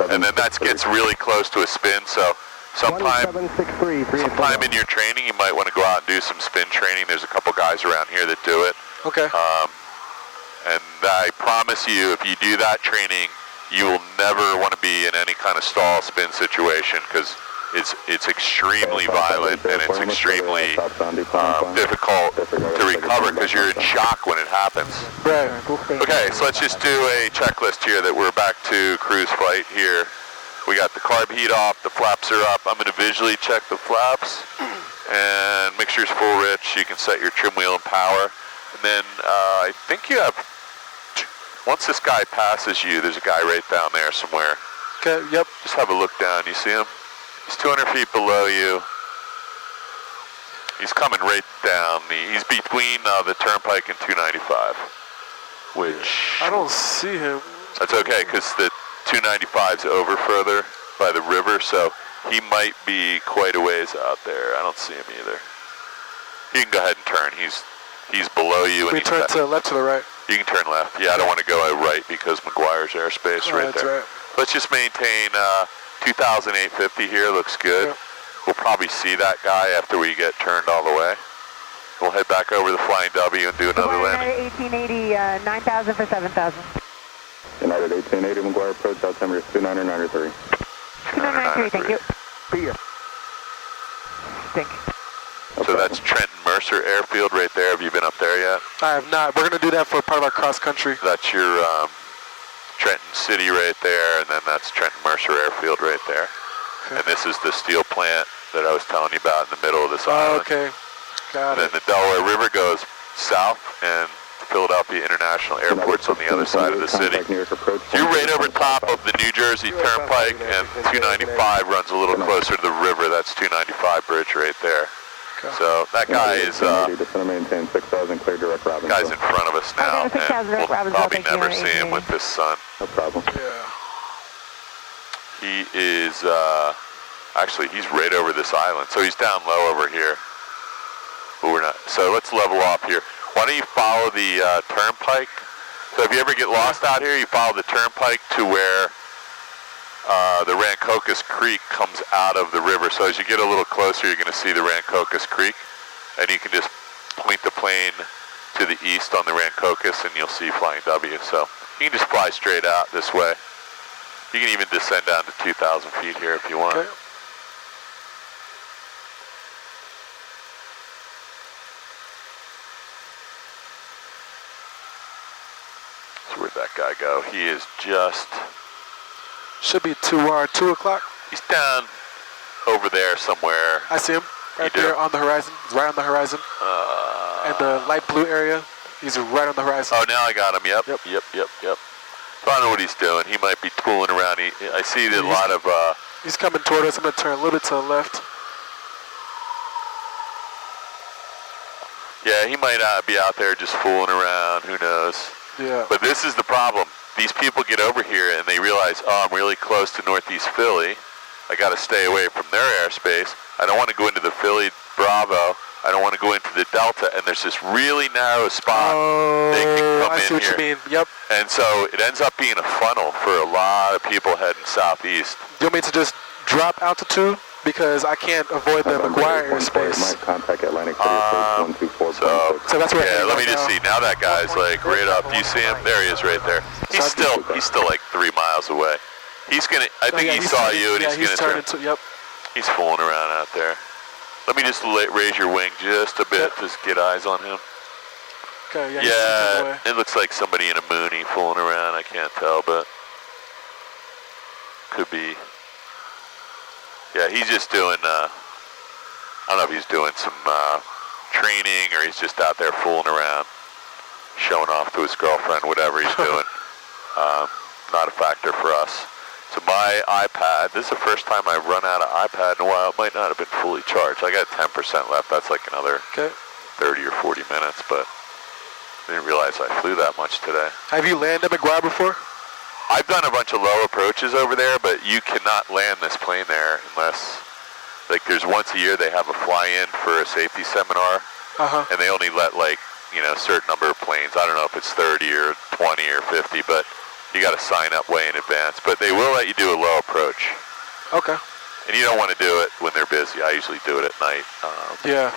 and then that gets really close to a spin. So sometime in your training, you might want to go out and do some spin training. There's a couple guys around here that do it. Okay. And I promise you, if you do that training, you will never want to be in any kind of stall spin situation, because it's extremely violent and it's extremely difficult to recover because you're in shock when it happens. Right. Okay, so let's just do a checklist here that we're back to cruise flight here. We got the carb heat off, the flaps are up. I'm going to visually check the flaps, and mixture's full rich. You can set your trim wheel and power. And then I think you have, once this guy passes you, there's a guy right down there somewhere. Okay, yep. Just have a look down, you see him? He's 200 feet below you. He's coming right down. He's between the turnpike and 295, which... I don't see him. That's okay, because the 295's over further by the river, so he might be quite a ways out there. I don't see him either. You can go ahead and turn. He's below you. We turn to the left, to the right. You can turn left. Yeah, I don't want to go right because McGuire's airspace right that's there. right. Let's just maintain 2,850 here. Looks good. Yep. We'll probably see that guy after we get turned all the way. We'll head back over the Flying W and do another landing. 1880, 9,000 for 7,000. United 1880, McGuire approach, altimeter is 2993. 2993, thank you. See ya. Thank So that's Trenton Mercer Airfield right there. Have you been up there yet? I have not. We're going to do that for part of our cross country. That's your Trenton City right there, and then that's Trenton Mercer Airfield right there. Okay. And this is the steel plant that I was telling you about in the middle of this Oh, island. okay. Got And it. then the Delaware River goes south, and Philadelphia International Airport's on the other side of the city. You're right over top of the New Jersey Turnpike, and 295 runs a little closer to the river. That's 295 bridge right there. Okay. So that guy is maintain 6,000, clear direct Robinson. guy's in front of us now, Okay, 6,000 and we'll Robinson, probably thank you, never see him with this sun. No problem. Yeah. He is, actually, he's right over this island. So he's down low over here. But we're not. So let's level off here. Why don't you follow the turnpike? So if you ever get lost out here, you follow the turnpike to where the Rancocas Creek comes out of the river. So as you get a little closer, you're going to see the Rancocas Creek. And you can just point the plane to the east on the Rancocas, and you'll see Flying W. So you can just fly straight out this way. You can even descend down to 2,000 feet here if you want. Okay. So where'd that guy go? He is just... Should be 2 o'clock. He's down over there somewhere. I see him. Right You do? there on the horizon. He's right on the horizon. And the light blue area, he's right on the horizon. Oh, now I got him. Yep. Yep. So I don't know what he's doing. He might be tooling around. I see a lot of... He's coming toward us. I'm going to turn a little bit to the left. yeah, he might be out there just fooling around. Who knows? Yeah. But this is the problem. These people get over here and they realize, oh, I'm really close to Northeast Philly. I got to stay away from their airspace. I don't want to go into the Philly Bravo. I don't want to go into the Delta. And there's this really narrow spot they can come I in see what here. you mean. Yep. And so it ends up being a funnel for a lot of people heading southeast. Do you want me to just drop altitude? Because I can't avoid the McGuire airspace. Might contact Atlantic City, 124. So that's where Yeah, let me just now. see. Now that guy's like right up. Do you see him? There he is right there. He's still like 3 miles away. He's gonna, I think he saw you and he's gonna turn. Yep. He's fooling around out there. Let me just raise your wing just a bit, just get eyes on him. Okay, yeah, he's taken away. It looks like somebody in a Mooney fooling around. I can't tell, but could be. Yeah, he's just doing, I don't know if he's doing some training or he's just out there fooling around, showing off to his girlfriend, whatever he's doing. Not a factor for us. So my iPad, this is the first time I've run out of iPad in a while. It might not have been fully charged. I got 10% left. That's like another 30 or 40 minutes, but I didn't realize I flew that much today. Have you landed at McGuire before? I've done a bunch of low approaches over there, but you cannot land this plane there unless, like, there's once a year they have a fly-in for a safety seminar, and they only let, like, you know, a certain number of planes. I don't know if it's 30 or 20 or 50, but you got to sign up way in advance. But they will let you do a low approach. Okay. And you don't want to do it when they're busy. I usually do it at night. Yeah.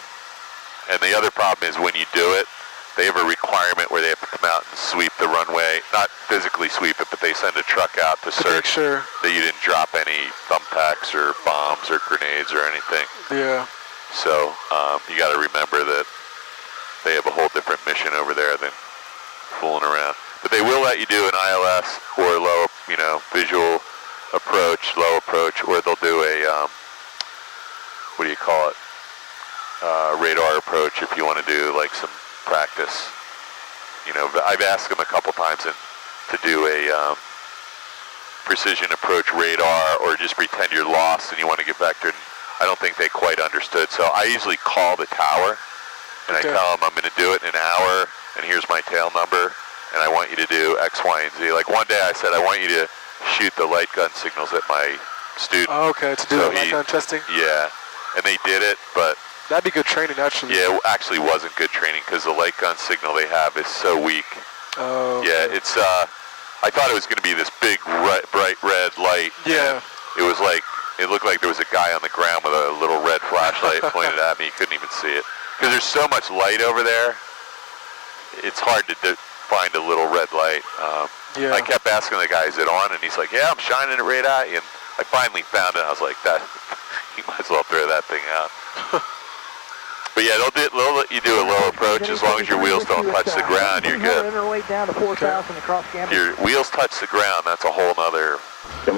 And the other problem is when you do it, they have a requirement where they have to come out and sweep the runway, not physically sweep it, but they send a truck out to To make search sure. that you didn't drop any thumbtacks or bombs or grenades or anything. Yeah. So you got to remember that they have a whole different mission over there than fooling around. But they will let you do an ILS or low, visual approach, low approach, or they'll do a, what do you call it? Radar approach if you want to do like some practice. I've asked them a couple times to do a precision approach radar or just pretend you're lost and you want to get back there. I don't think they quite understood. So I usually call the tower and I tell them I'm going to do it in an hour and here's my tail number and I want you to do X, Y, and Z. Like one day I said I want you to shoot the light gun signals at my student. Oh, okay, to do the light gun testing? Yeah, and they did it, but that'd be good training, actually. Yeah, it actually wasn't good training because the light gun signal they have is so weak. Oh. Yeah, it's, I thought it was going to be this big, bright red light. Yeah. It was like, it looked like there was a guy on the ground with a little red flashlight pointed at me. You couldn't even see it. Because there's so much light over there, it's hard to find a little red light. Yeah. I kept asking the guy, is it on? And he's like, yeah, I'm shining it right at you. And I finally found it. I was like, you might as well throw that thing out. But yeah, they'll let you do a low approach as long as your wheels don't touch the ground, you're good. If your wheels touch the ground, that's a whole nother. Okay,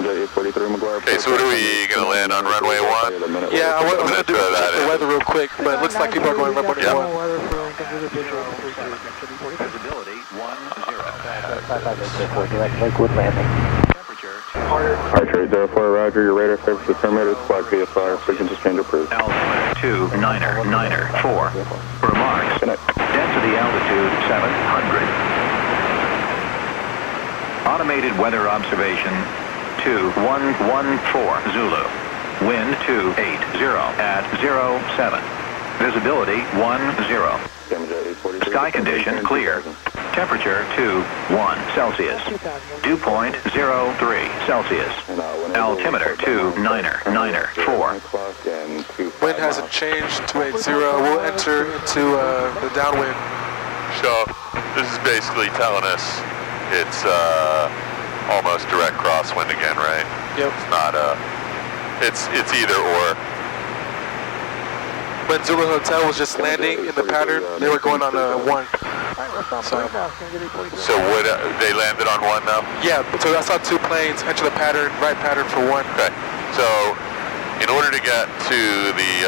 so what are we going to land on runway 1? Yeah, I was going to do the weather real quick, but it looks like people are going runway 1. Visibility 10. Lakewood landing. Archer 04, roger, your radar service is terminated, squawk VFR, frequency change approved. Altimeter 2, Niner, 4. Remarks. Density altitude 700. Automated weather observation 2114 Zulu. Wind 280 at 07. Visibility 10. Sky condition clear. Temperature 21 Celsius. Dew point 03 Celsius. Altimeter 2994. Wind hasn't changed to 80. We'll enter into the downwind. So this is basically telling us it's almost direct crosswind again, right? Yep. It's not it's either or. When Zulu Hotel was just landing in the pattern, they were going on 1. So what, they landed on 1 now? Yeah, so I saw 2 planes enter the pattern, right pattern for 1. Okay, so in order to get to the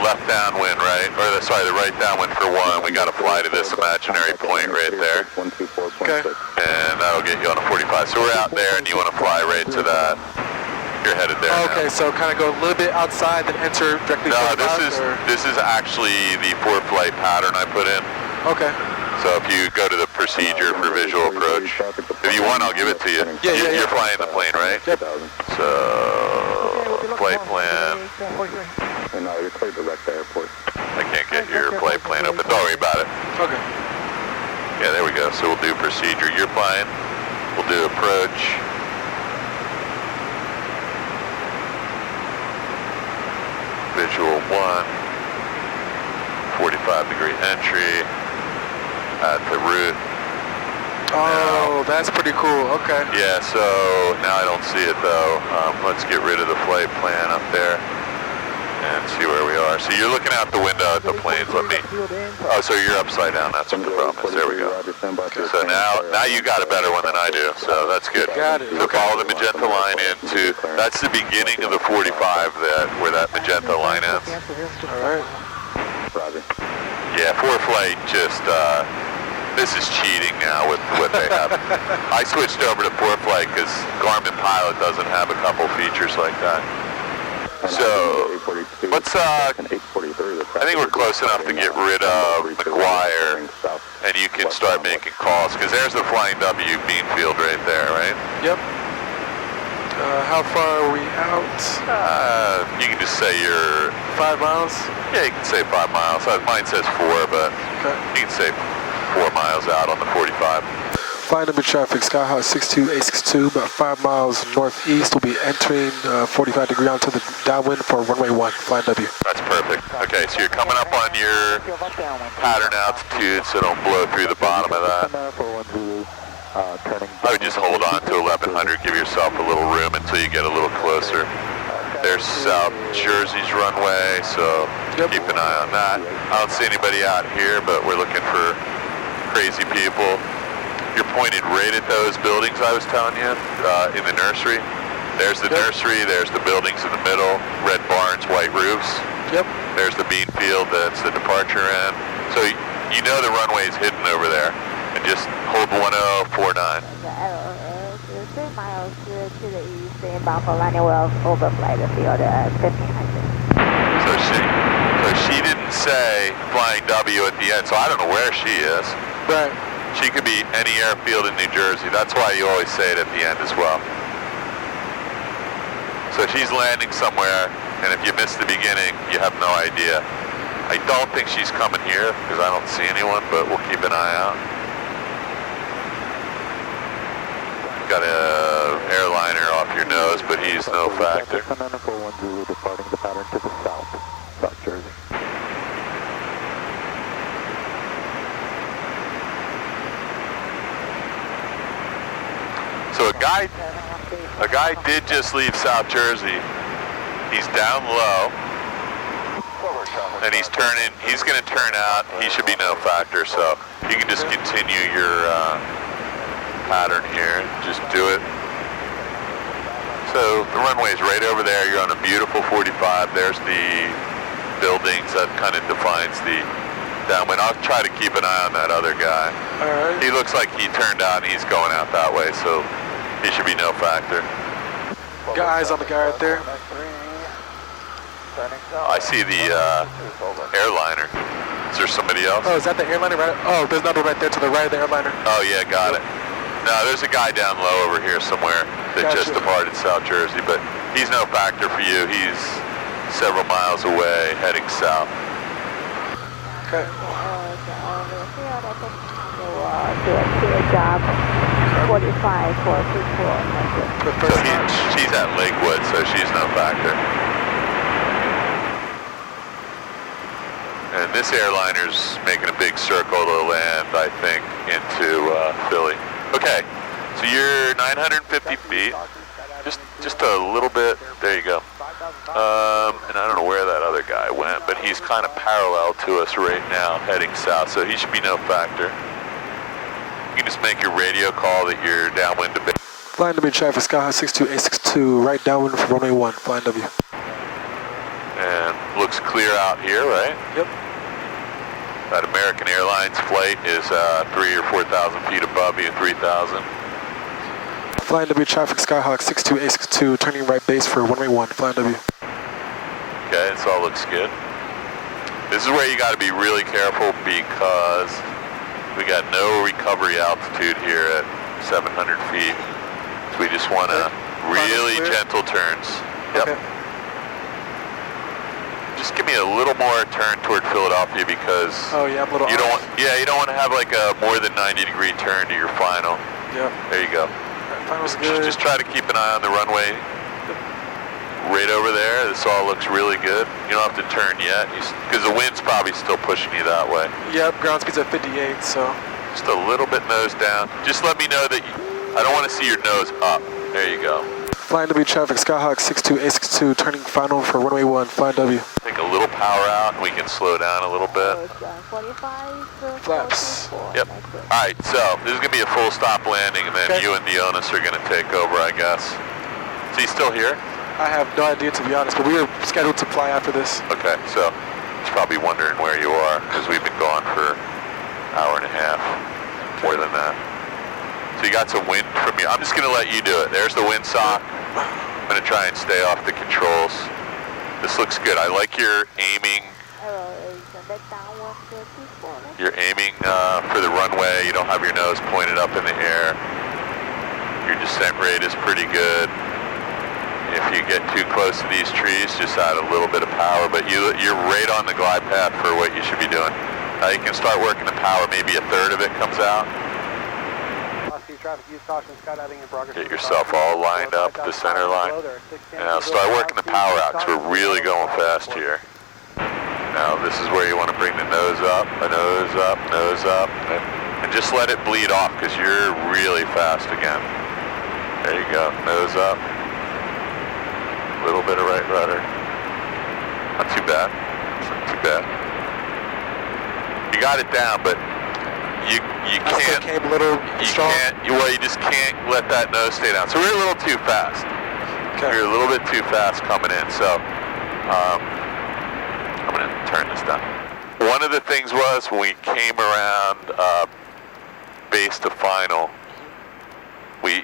left downwind, right, or the right downwind for 1, we got to fly to this imaginary point right there. Okay. And that'll get you on a 45. So we're out there and you want to fly right to that. You're headed there Okay, now. so kind of go a little bit outside, then enter directly. No, 45, this is actually the 4-flight pattern I put in. Okay. So if you go to the procedure for visual approach, if you want, I'll give it to you. Yeah. You're flying the plane, right? Yep. So flight plan. No, you're clear direct to airport. I can't get your flight plan open. Don't worry about it. Okay. Yeah, there we go. So we'll do procedure. You're flying. We'll do approach. Visual 1, 45-degree entry at the route. Oh, that's pretty cool. Okay. Yeah, so now I don't see it though. Let's get rid of the flight plan up there and see where we are. So you're looking out the window at the planes. Oh, so you're upside down. That's what the problem is. There we go. So now you got a better one than I do. So that's good. Got it. So follow the magenta line into. That's the beginning of the 45. Where that magenta line ends. All right. Roger. Yeah, 4-flight just. This is cheating now with what they have. I switched over to 4-flight because Garmin Pilot doesn't have a couple features like that. So, let's, I think we're close enough to get rid of McGuire, and you can start making calls, because there's the Flying W bean field right there, right? Yep. How far are we out? You can just say you're... 5 miles? Yeah, you can say 5 miles. Mine says 4, but Okay. you can say 4 miles out on the 45. Flying number traffic, Skyhawk 62862, about 5 miles northeast. We'll be entering 45 degree onto the downwind for runway 1, flying W. That's perfect. Okay, so you're coming up on your pattern altitude, so don't blow through the bottom of that. I would just hold on to 1100, give yourself a little room until you get a little closer. There's South Jersey's runway, so keep an eye on that. I don't see anybody out here, but we're looking for crazy people. You're pointed right at those buildings I was telling you in the nursery. There's the nursery, there's the buildings in the middle, red barns, white roofs. Yep. There's the bean field, that's the departure end. So you know the runway's hidden over there. And just hold 1049. 3 miles to the east, inbound for landing will overfly the field at 1500. So she didn't say flying W at the end, so I don't know where she is. Right. She could be any airfield in New Jersey. That's why you always say it at the end as well. So she's landing somewhere, and if you miss the beginning, you have no idea. I don't think she's coming here, because I don't see anyone, but we'll keep an eye out. Got a airliner off your nose, but he's no factor. Departing the pattern to the south, South Jersey. So a guy did just leave South Jersey. He's down low, and he's going to turn out. He should be no factor, so you can just continue your pattern here. Just do it. So the runway's right over there. You're on a beautiful 45. There's the buildings that kind of defines the downwind. I'll try to keep an eye on that other guy. All right. He looks like he turned out and he's going out that way, so he should be no factor. Got eyes on the guy right there. I see the airliner. Is there somebody else? Oh, is that the airliner? Right? Oh, there's another right there to the right of the airliner. Oh yeah, got it. No, there's a guy down low over here somewhere that just departed South Jersey, but he's no factor for you. He's several miles away, heading south. Okay. Job 45 424. So she's at Lakewood, so she's no factor. And this airliner's making a big circle to land, I think, into Philly. Okay, so you're 950 feet, just a little bit, there you go. And I don't know where that other guy went, but he's kind of parallel to us right now, heading south, so he should be no factor. You can just make your radio call that you're downwind to base. Flying W traffic, Skyhawk 62862, right downwind for runway 1, flying W. And looks clear out here, right? Yep. That American Airlines flight is 3,000 or 4,000 feet above you, 3,000. Flying W traffic, Skyhawk 62862, turning right base for runway 1, flying W. Okay, this all looks good. This is where you got to be really careful because we got no recovery altitude here at 700 feet. So we just want to really gentle turns. Yep. Okay. Just give me a little more turn toward Philadelphia because I'm a little you don't want to have like a more than 90-degree turn to your final. Yep. There you go. Final's good. Just try to keep an eye on the runway. Right over there. This all looks really good. You don't have to turn yet because the wind's probably still pushing you that way. Yep, ground speed's at 58, so. Just a little bit nose down. Just let me know that I don't want to see your nose up. There you go. Flying W traffic, Skyhawk 62862, turning final for runway 1, flying W. Take a little power out and we can slow down a little bit. Flaps. Yep. Alright, so this is going to be a full stop landing and then you and the onus are going to take over, I guess. Is he still here? I have no idea, to be honest, but we were scheduled to fly after this. Okay, so he's probably wondering where you are because we've been gone for an hour and a half, more than that. So you got some wind from you. I'm just going to let you do it. There's the windsock. I'm going to try and stay off the controls. This looks good. I like your aiming. You're aiming for the runway. You don't have your nose pointed up in the air. Your descent rate is pretty good. If you get too close to these trees, just add a little bit of power, but you're right on the glide path for what you should be doing. You can start working the power. Maybe a third of it comes out. traffic, use caution, skydiving in progress. Get yourself all lined up at the center line. Now start working the power out because we're really going fast here. Now this is where you want to bring the nose up, and just let it bleed off because you're really fast again. There you go, nose up. A little bit of right rudder. Not too bad. Not too bad. You got it down, but you can't. Came a little strong. You just can't let that nose stay down. So we're a little too fast. Okay. We're a little bit too fast coming in. So I'm going to turn this down. One of the things was when we came around base to final,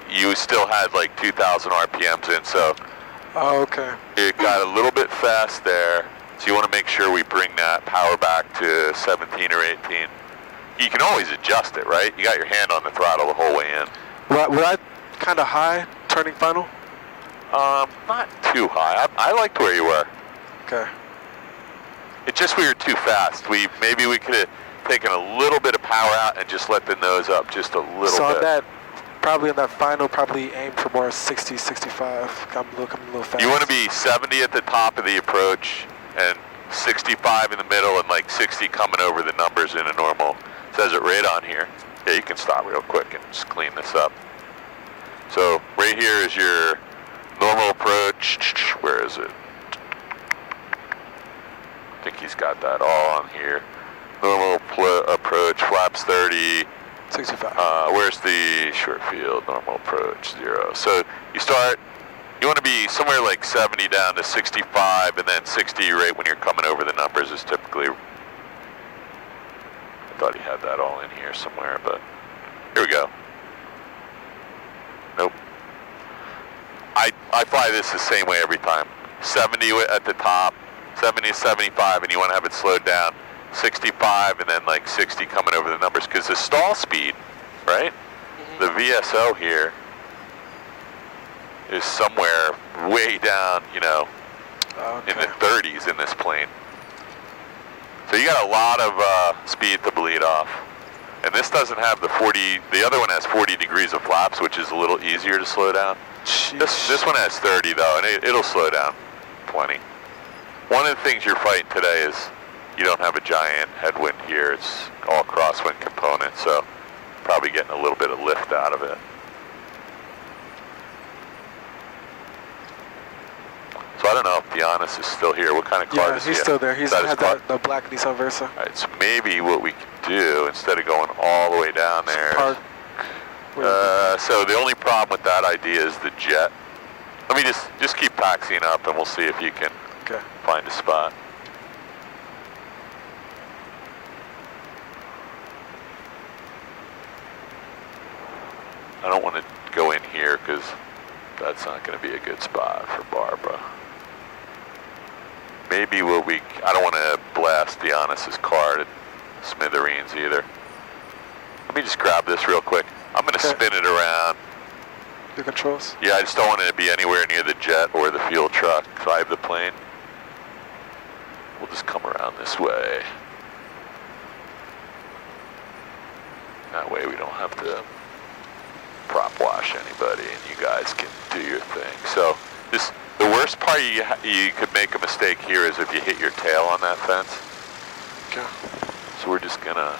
you still had like 2,000 RPMs in, so okay. it got a little bit fast there. So you want to make sure we bring that power back to 17 or 18. You can always adjust it, right? You got your hand on the throttle the whole way in. Were I kind of high turning final? Not too high. I liked where you were. Okay. It's just we were too fast. Maybe we could have taken a little bit of power out and just let the nose up just a little bit. So on that, probably on that final, probably aim for more 60, 65. I'm a little fast. You want to be 70 at the top of the approach and 65 in the middle and like 60 coming over the numbers in a normal. It says it right on here. Yeah, you can stop real quick and just clean this up. So right here is your normal approach. Where is it? I think he's got that all on here. Normal approach, flaps 30. 65. Where's the short field? Normal approach, 0. So you want to be somewhere like 70 down to 65, and then 60 right when you're coming over the numbers is typically. I thought he had that all in here somewhere, but here we go. Nope. I fly this the same way every time. 70 at the top, 70 to 75, and you want to have it slowed down. 65 and then like 60 coming over the numbers, because the stall speed, right? The VSO here is somewhere way down, in the 30s in this plane. So you got a lot of speed to bleed off. And this doesn't have the 40, the other one has 40 degrees of flaps, which is a little easier to slow down. This one has 30 though, and it'll slow down plenty. One of the things you're fighting today is you don't have a giant headwind here. It's all crosswind components, so probably getting a little bit of lift out of it. So I don't know if Giannis is still here. What kind of car does he have? Yeah, he's still there. He's had the black Nissan Versa. All right, so maybe what we can do, instead of going all the way down there, Park. so the only problem with that idea is the jet. Let me just keep taxiing up, and we'll see if you can find a spot. I don't want to go in here because that's not going to be a good spot for Barbara. Maybe I don't want to blast Giannis's car to smithereens either. Let me just grab this real quick. I'm going to spin it around. Your controls? Yeah, I just don't want it to be anywhere near the jet or the fuel truck. Drive the plane. We'll just come around this way. That way we don't have to prop wash anybody and you guys can do your thing. So the worst part you could make a mistake here is if you hit your tail on that fence. Okay. So we're just gonna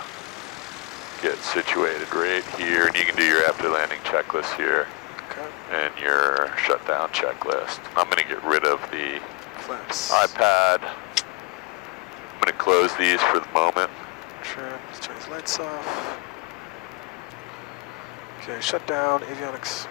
get situated right here, and you can do your after landing checklist here. Okay. And your shutdown checklist. I'm gonna get rid of the flaps. iPad. I'm gonna close these for the moment. Trim, let's turn his lights off. Okay, shut down, avionics.